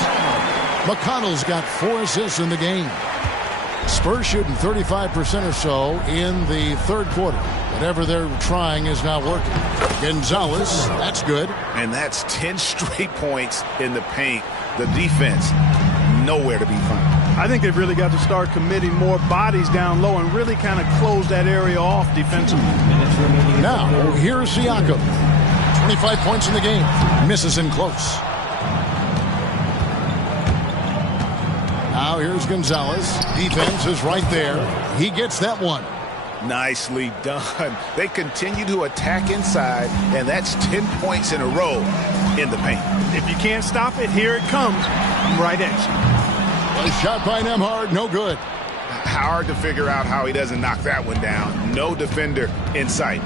McConnell's got 4 assists in the game. Spurs shooting 35% or so in the 3rd quarter. Whatever they're trying is not working. Gonzalez, that's good. And that's 10 straight points in the paint. The defense, nowhere to be found. I think they've really got to start committing more bodies down low and really kind of close that area off defensively. Now, here's Siakam. 25 points in the game. Misses in close. Now here's Gonzalez. Defense is right there. He gets that one. Nicely done. They continue to attack inside, and that's 10 points in a row in the paint. If you can't stop it, here it comes. Right at you. A shot by Nembhard, no good. Hard to figure out how he doesn't knock that one down. No defender in sight.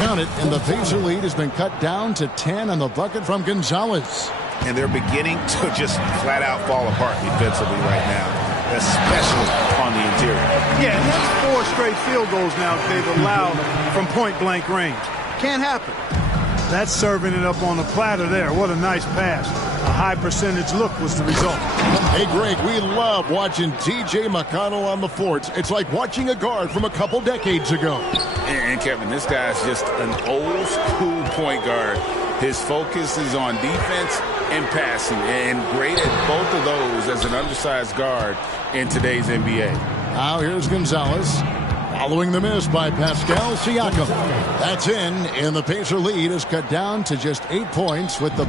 Count it, and the Pacer lead has been cut down to 10 on the bucket from Gonzalez. And they're beginning to just flat out fall apart defensively right now, especially on the interior. Yeah, and that's 4 straight field goals now they've allowed from point-blank range. Can't happen. That's serving it up on the platter there. What a nice pass. A high percentage look was the result. Hey, Greg, we love watching T.J. McConnell on the floor. It's like watching a guard from a couple decades ago. And Kevin, this guy's just an old school point guard. His focus is on defense and passing, and great at both of those as an undersized guard in today's NBA. Now here's Gonzalez. Following the miss by Pascal Siakam. That's in, and the Pacer lead is cut down to just 8 points with the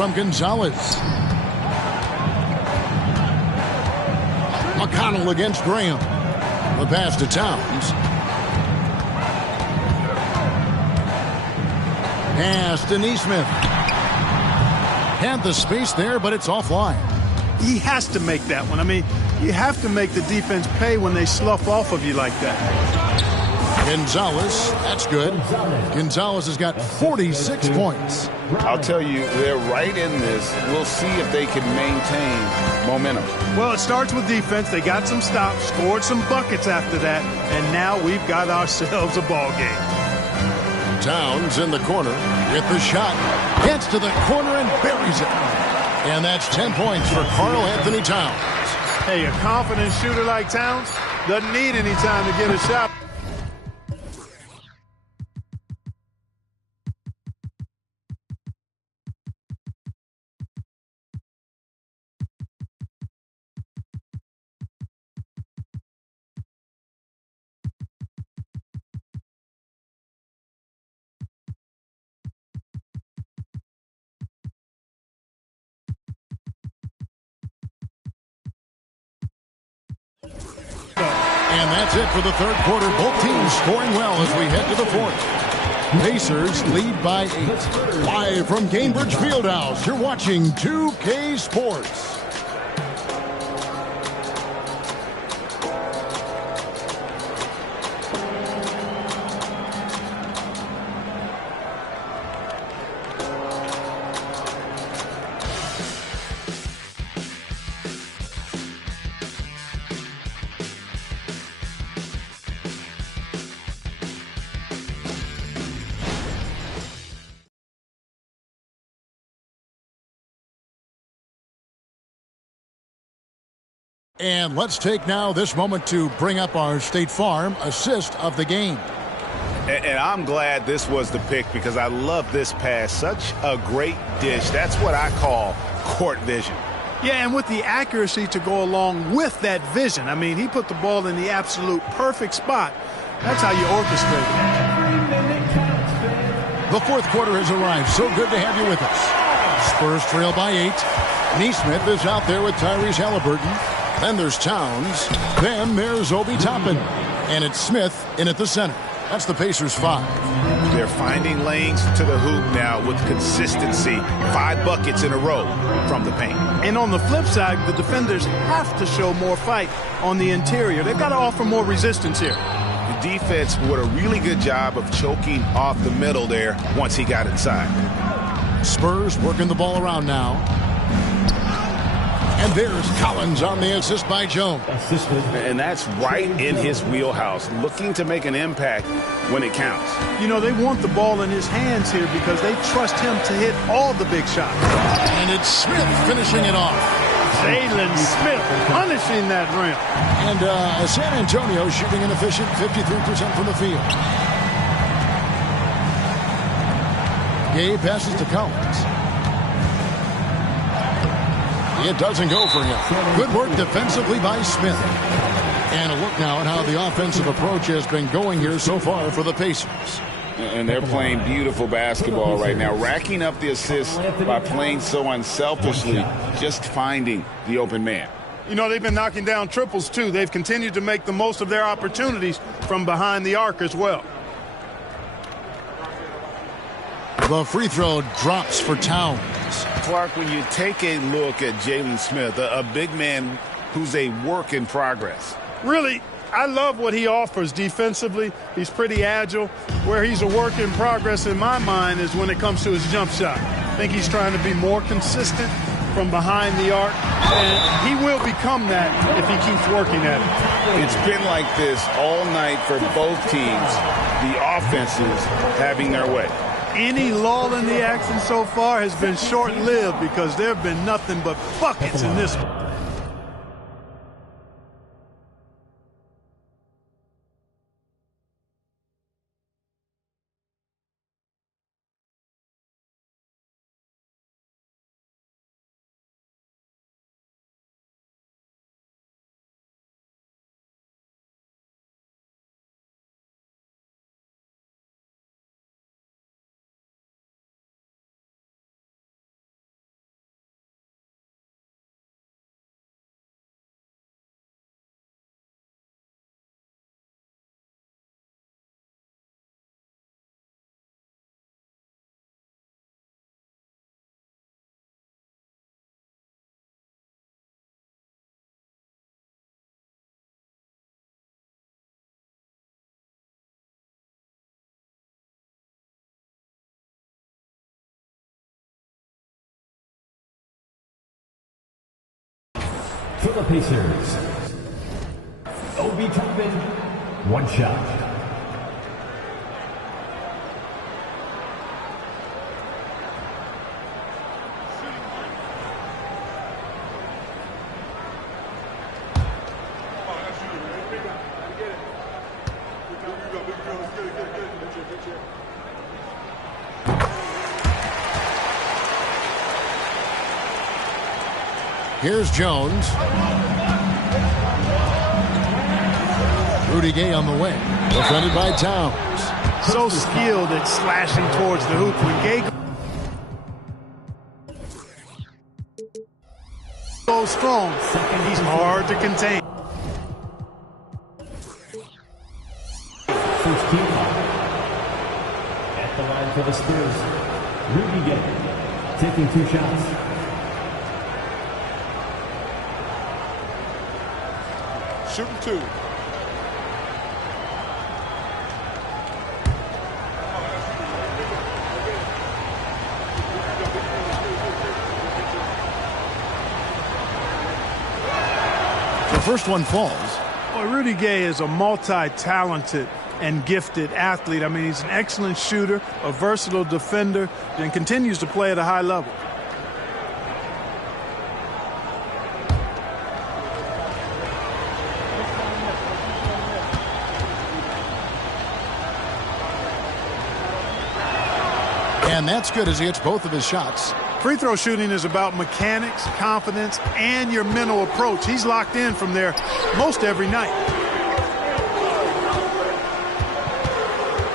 from Gonzalez. McConnell against Graham. The pass to Towns. Pass to Neesmith. Had the space there, but it's offline. He has to make that one. I mean, you have to make the defense pay when they slough off of you like that. Gonzalez, that's good. Gonzalez has got 46 points. I'll tell you, they're right in this. We'll see if they can maintain momentum. Well, it starts with defense. They got some stops, scored some buckets after that, and now we've got ourselves a ball game. Towns in the corner with the shot. Gets to the corner and buries it. And that's 10 points for Karl Anthony Towns. Hey, a confident shooter like Towns doesn't need any time to get a shot. And that's it for the third quarter. Both teams scoring well as we head to the fourth. Pacers lead by 8. Live from Gainbridge Fieldhouse, you're watching 2K Sports. And let's take now this moment to bring up our State Farm assist of the game. And I'm glad this was the pick because I love this pass. Such a great dish. That's what I call court vision. Yeah, and with the accuracy to go along with that vision. I mean, he put the ball in the absolute perfect spot. That's how you orchestrate it. The fourth quarter has arrived. So good to have you with us. Spurs trail by 8. Neesmith is out there with Tyrese Halliburton. Then there's Towns. Then there's Obi Toppin. And it's Smith in at the center. That's the Pacers 5. They're finding lanes to the hoop now with consistency. 5 buckets in a row from the paint. And on the flip side, the defenders have to show more fight on the interior. They've got to offer more resistance here. The defense did a really good job of choking off the middle there once he got inside. Spurs working the ball around now. And there's Collins on the assist by Jones. And that's right in his wheelhouse, looking to make an impact when it counts. You know, they want the ball in his hands here because they trust him to hit all the big shots. And it's Smith finishing it off. Jalen Smith punishing that rim. And San Antonio shooting an efficient 53% from the field. Gabe passes to Collins. It doesn't go for him. Good work defensively by Smith. And a look now at how the offensive approach has been going here so far for the Pacers. And they're playing beautiful basketball right now, racking up the assists by playing so unselfishly, just finding the open man. You know, they've been knocking down triples, too. They've continued to make the most of their opportunities from behind the arc as well. The free throw drops for Towns. Clark, when you take a look at Jalen Smith, a big man who's a work in progress. Really, I love what he offers defensively. He's pretty agile. Where he's a work in progress in my mind is when it comes to his jump shot. I think he's trying to be more consistent from behind the arc, and he will become that if he keeps working at it. It's been like this all night for both teams, the offenses having their way. Any lull in the action so far has been short-lived because there have been nothing but buckets in this one. For the Pacers, Obi Toppin, one shot. Here's Jones. Rudy Gay on the wing. Defended by Towns. So skilled at slashing towards the hoop. When Gay goes strong, he's hard to contain. First team foul. At the line for the Spurs, Rudy Gay taking 2 shots. Shooting 2. The first one falls. Well, Rudy Gay is a multi-talented and gifted athlete. I mean, he's an excellent shooter, a versatile defender, and continues to play at a high level. And that's good as he hits both of his shots. Free throw shooting is about mechanics, confidence, and your mental approach. He's locked in from there most every night.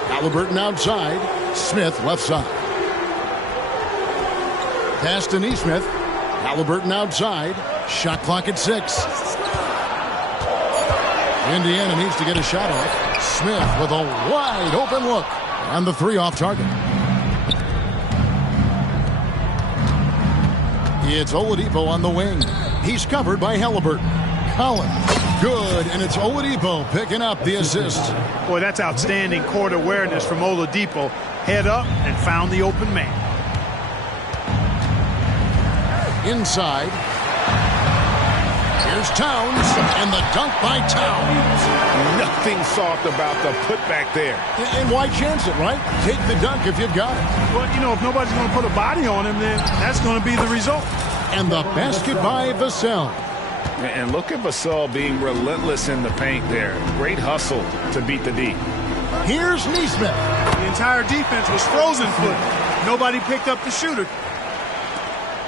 Halliburton outside. Smith left side. Pass to Neesmith. Halliburton outside. Shot clock at 6. Indiana needs to get a shot off. Smith with a wide open look. And the 3 off target. It's Oladipo on the wing. He's covered by Halliburton. Collins, good, and it's Oladipo picking up the assist. Boy, that's outstanding court awareness from Oladipo. Head up and found the open man. Inside. Here's Towns, and the dunk by Towns. Nothing soft about the putback there. And why chance it, right? Take the dunk if you've got it. Well, you know, if nobody's going to put a body on him, then that's going to be the result. And the basket by Vassell. And look at Vassell being relentless in the paint there. Great hustle to beat the D. Here's Neesmith. The entire defense was frozen foot. Nobody picked up the shooter.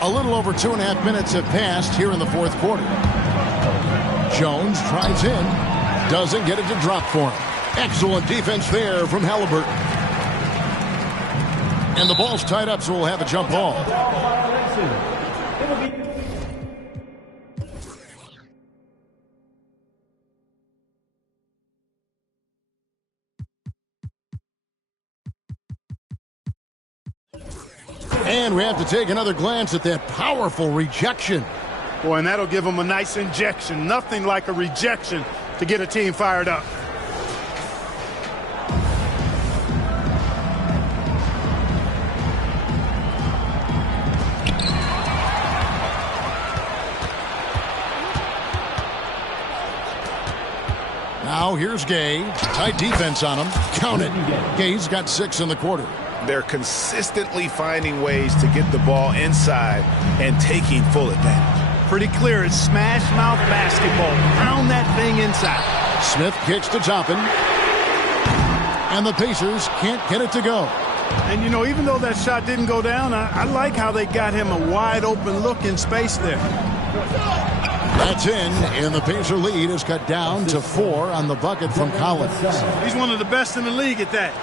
A little over 2.5 minutes have passed here in the fourth quarter. Jones tries in. Doesn't get it to drop for him. Excellent defense there from Halliburton. And the ball's tied up, so we'll have a jump ball. And we have to take another glance at that powerful rejection. Boy, and that'll give them a nice injection. Nothing like a rejection to get a team fired up. Now here's Gay. Tight defense on him. Count it. Gay's got 6 in the quarter. They're consistently finding ways to get the ball inside and taking full advantage. Pretty clear. It's smash mouth basketball. Pound that thing inside. Smith kicks to Toppin. And the Pacers can't get it to go. And, you know, even though that shot didn't go down, I like how they got him a wide open look in space there. That's in, and the Pacer lead is cut down to 4 on the bucket from Collins. He's one of the best in the league at that.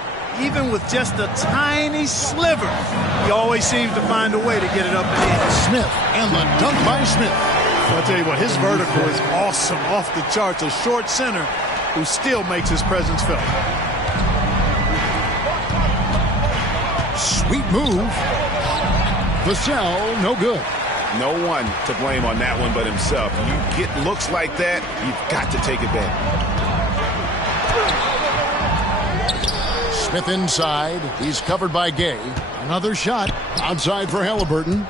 Even with just a tiny sliver, he always seems to find a way to get it up and in. Smith, and the dunk by Smith. I'll tell you what, his vertical is awesome, off the charts. A short center who still makes his presence felt. Sweet move. Vassell, no good. No one to blame on that one but himself. You get looks like that, you've got to take advantage. Smith inside. He's covered by Gay. Another shot outside for Halliburton.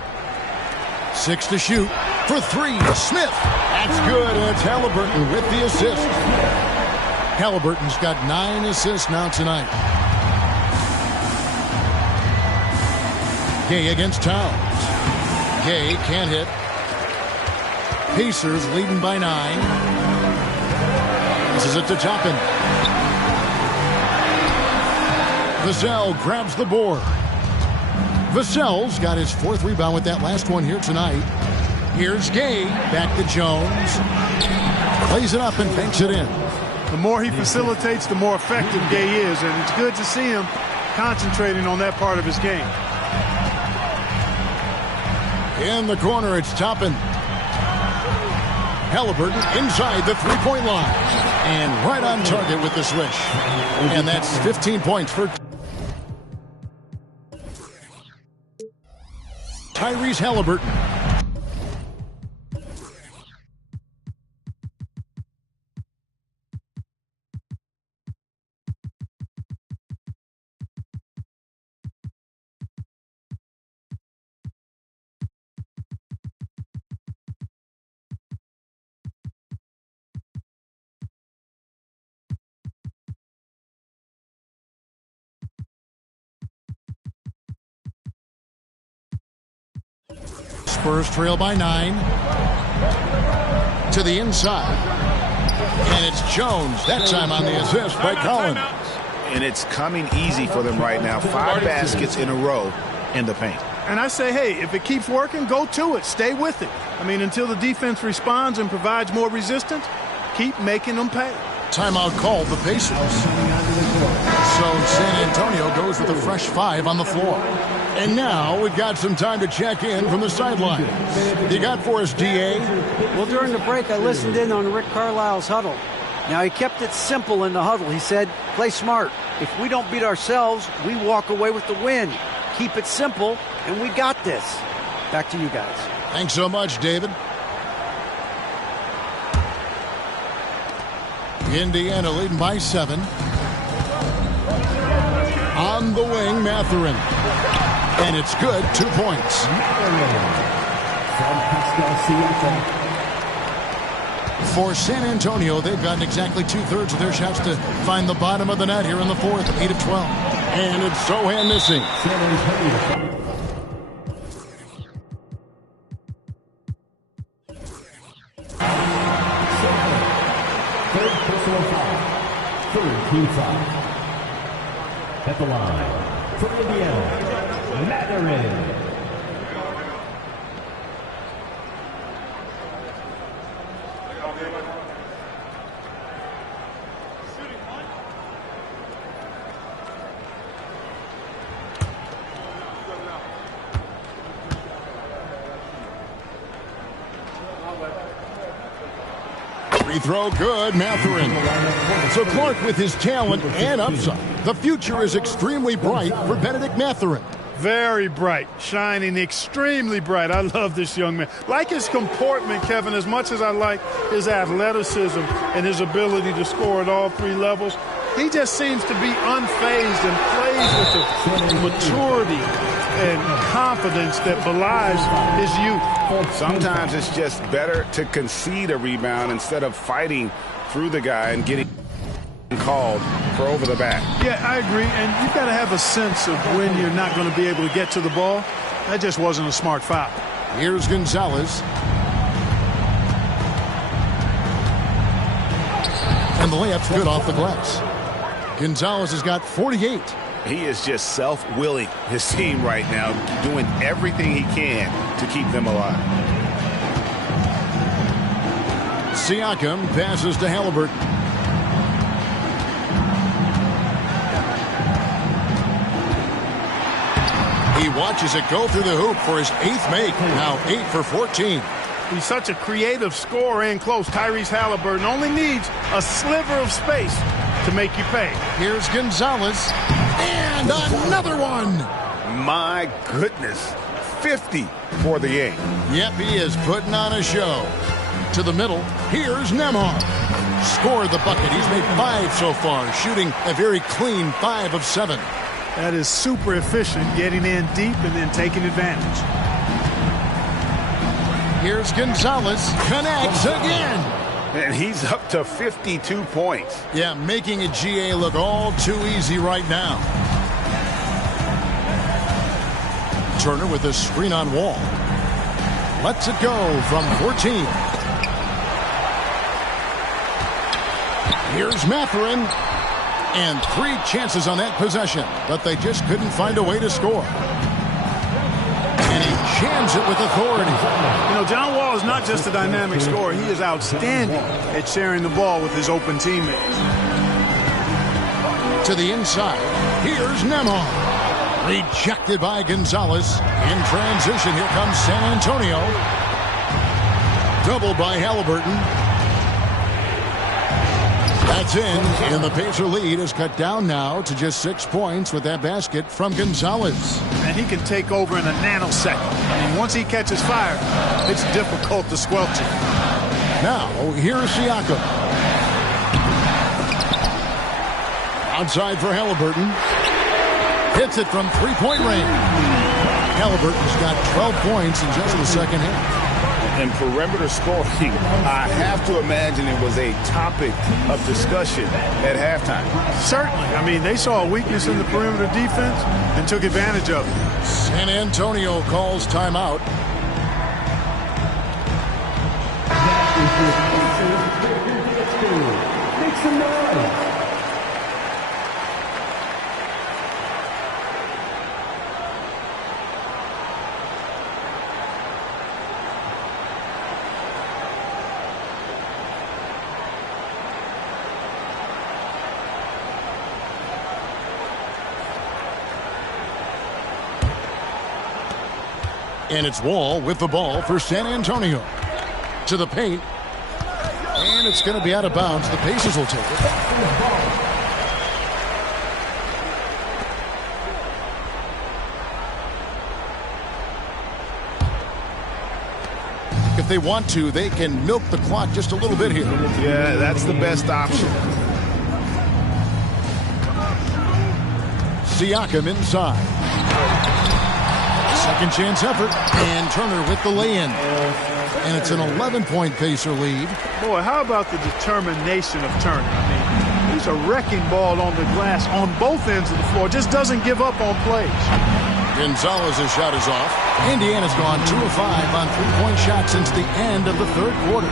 6 to shoot. For three, Smith. That's good. And it's Halliburton with the assist. Halliburton's got 9 assists now tonight. Gay against Towns. Gay can't hit. Pacers leading by 9. This is it to Toppin. Vassell grabs the board. Vassell's got his 4th rebound with that last one here tonight. Here's Gay, back to Jones. Plays it up and banks it in. The more he facilitates, the more effective Gay is, and it's good to see him concentrating on that part of his game. In the corner, it's Toppin. Halliburton inside the 3-point line. And right on target with the swish. And that's 15 points for Tyrese Halliburton. Spurs trail by 9. To the inside. And it's Jones, that time on the assist by Collins. And it's coming easy for them right now. 5 baskets in a row in the paint. And I say, hey, if it keeps working, go to it. Stay with it. I mean, until the defense responds and provides more resistance, keep making them pay. Timeout called the Pacers. So San Antonio goes with a fresh 5 on the floor. And now we've got some time to check in from the sideline. You got for us, D.A.? Well, during the break, I listened in on Rick Carlisle's huddle. Now, he kept it simple in the huddle. He said, play smart. If we don't beat ourselves, we walk away with the win. Keep it simple, and we got this. Back to you guys. Thanks so much, David. Indiana leading by 7. On the wing, Mathurin. And it's good, 2 points. For San Antonio, they've gotten exactly 2/3 of their shots to find the bottom of the net here in the 4th, 8 of 12. And it's Sohan missing. Third personal foul. 3rd team foul. At the line, for Indiana, Mathurin. Free throw good, Mathurin. So Clark with his talent and upside. The future is extremely bright for Benedict Mathurin. Very bright, shining, extremely bright. I love this young man. Like his comportment, Kevin, as much as I like his athleticism and his ability to score at all 3 levels, he just seems to be unfazed and plays with the maturity and confidence that belies his youth. Sometimes it's just better to concede a rebound instead of fighting through the guy and getting called for over the back. Yeah, I agree. And you've got to have a sense of when you're not going to be able to get to the ball. That just wasn't a smart foul. Here's Gonzalez. And the layup's good off the glass. Gonzalez has got 48. He is just self-willing his team right now, doing everything he can to keep them alive. Siakam passes to Halliburton. He watches it go through the hoop for his 8th make. Now 8 for 14. He's such a creative scorer in close. Tyrese Halliburton only needs a sliver of space to make you pay. Here's Gonzalez. And another one. My goodness. 50 for the game. Yep, he is putting on a show. To the middle, here's Nembhard. Scored the bucket. He's made 5 so far, shooting a very clean 5 of 7. That is super efficient, getting in deep and then taking advantage. Here's Gonzalez. Connects again. And he's up to 52 points. Yeah, making a GA look all too easy right now. Turner with a screen on Wall. Lets it go from 14. Here's Mathurin. And 3 chances on that possession, but they just couldn't find a way to score. And he jams it with authority. You know, John Wall is not just a dynamic scorer. He is outstanding at sharing the ball with his open teammates. To the inside. Here's Nemhard. Rejected by Gonzalez. In transition, here comes San Antonio. Doubled by Halliburton. That's in, and the Pacer lead is cut down now to just 6 points with that basket from Gonzalez. And he can take over in a nanosecond. I mean, once he catches fire, it's difficult to squelch it. Now, here's Siakam. Outside for Halliburton. Hits it from three-point range. Halliburton's got 12 points in just the second half. And perimeter scoring, I have to imagine it was a topic of discussion at halftime. Certainly. I mean, they saw a weakness in the perimeter defense and took advantage of it. San Antonio calls timeout. Make some noise. And it's Wall with the ball for San Antonio. To the paint. And it's going to be out of bounds. The Pacers will take it. If they want to, they can milk the clock just a little bit here. Yeah, that's the best option. Siakam inside. Second chance effort, and Turner with the lay-in. And it's an 11-point Pacer lead. Boy, how about the determination of Turner? I mean, he's a wrecking ball on the glass on both ends of the floor. Just doesn't give up on plays. Gonzalez's shot is off. Indiana's gone 2 of 5 on three-point shots since the end of the third quarter.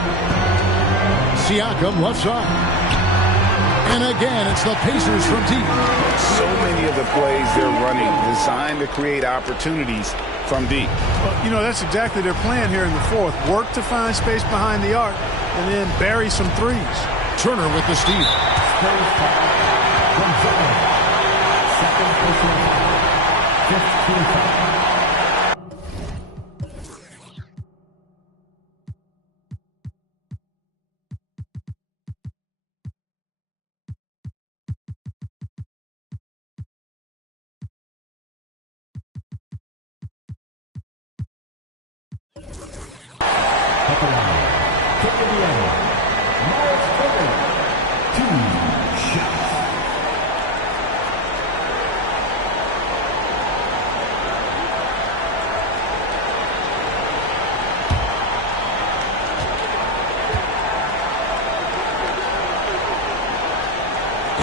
Siakam left side. And again, it's the Pacers from deep. So many of the plays they're running designed to create opportunities from deep. Well, you know, that's exactly their plan here in the fourth. Work to find space behind the arc and then bury some threes. Turner with the steal. Second personal foul. 15 foul.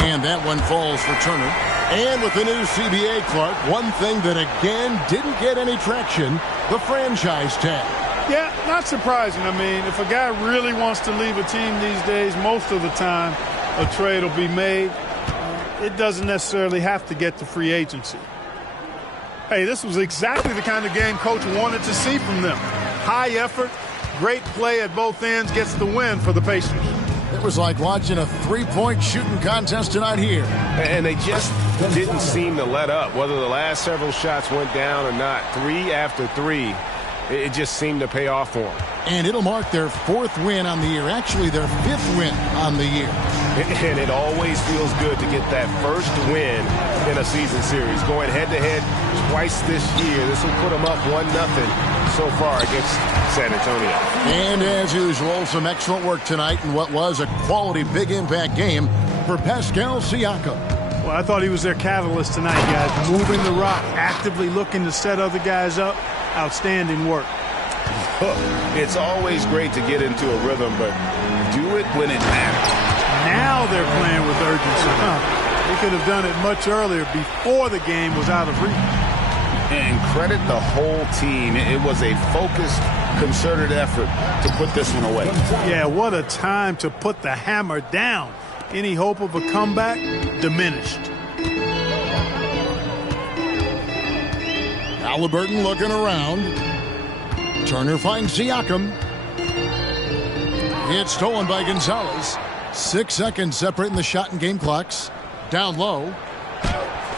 And that one falls for Turner. And with the new CBA, Clark, one thing that again didn't get any traction, the franchise tag. Yeah, not surprising. I mean, if a guy really wants to leave a team these days, most of the time a trade will be made. It doesn't necessarily have to get to free agency. Hey, this was exactly the kind of game coach wanted to see from them. High effort, great play at both ends, gets the win for the Pacers. It was like watching a three-point shooting contest tonight here. And they just didn't seem to let up. Whether the last several shots went down or not, 3 after 3, it just seemed to pay off for them. And it'll mark their 4th win on the year. Actually, their 5th win on the year. And it always feels good to get that first win in a season series. Going head-to-head twice this year, this will put them up 1-0 so far against San Antonio. And as usual, some excellent work tonight in what was a quality big impact game for Pascal Siakam. Well, I thought he was their catalyst tonight, guys. Moving the rock, actively looking to set other guys up. Outstanding work. cook. It's always great to get into a rhythm, but do it when it matters. Now they're playing with urgency. They could have done it much earlier before the game was out of reach. And credit the whole team. It was a focused, concerted effort to put this one away. Yeah, what a time to put the hammer down. Any hope of a comeback diminished. Halliburton looking around. Turner finds Siakam. It's stolen by Gonzalez. 6 seconds separating the shot and game clocks. Down low.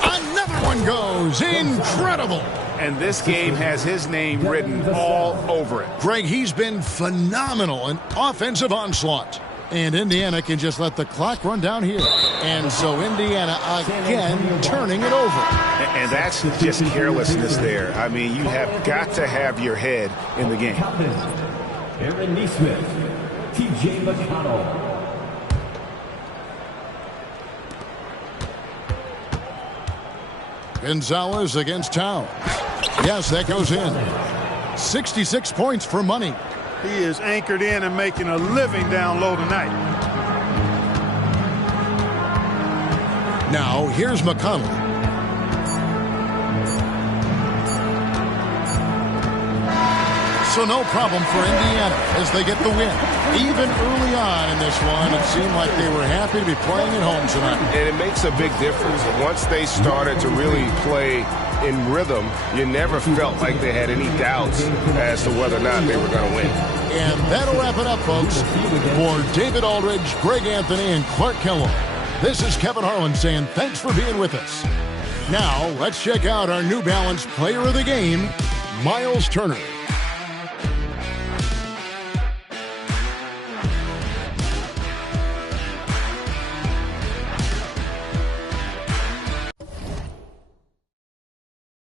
Another one goes. Incredible. And this game has his name written all over it. Greg, he's been phenomenal. An offensive onslaught. And Indiana can just let the clock run down here. And so Indiana again turning it over. And that's just carelessness there. I mean, you have got to have your head in the game. Aaron Nesmith, T.J. McConnell. Gonzalez against Towns. Yes, that goes in. 66 points for money. He is anchored in and making a living down low tonight. Now, here's McConnell. So no problem for Indiana as they get the win. Even early on in this one, it seemed like they were happy to be playing at home tonight. And it makes a big difference. Once they started to really play in rhythm, you never felt like they had any doubts as to whether or not they were going to win. And that'll wrap it up, folks. For David Aldridge, Greg Anthony, and Clark Kellogg, this is Kevin Harlan saying thanks for being with us. Now, let's check out our New Balance Player of the Game, Miles Turner.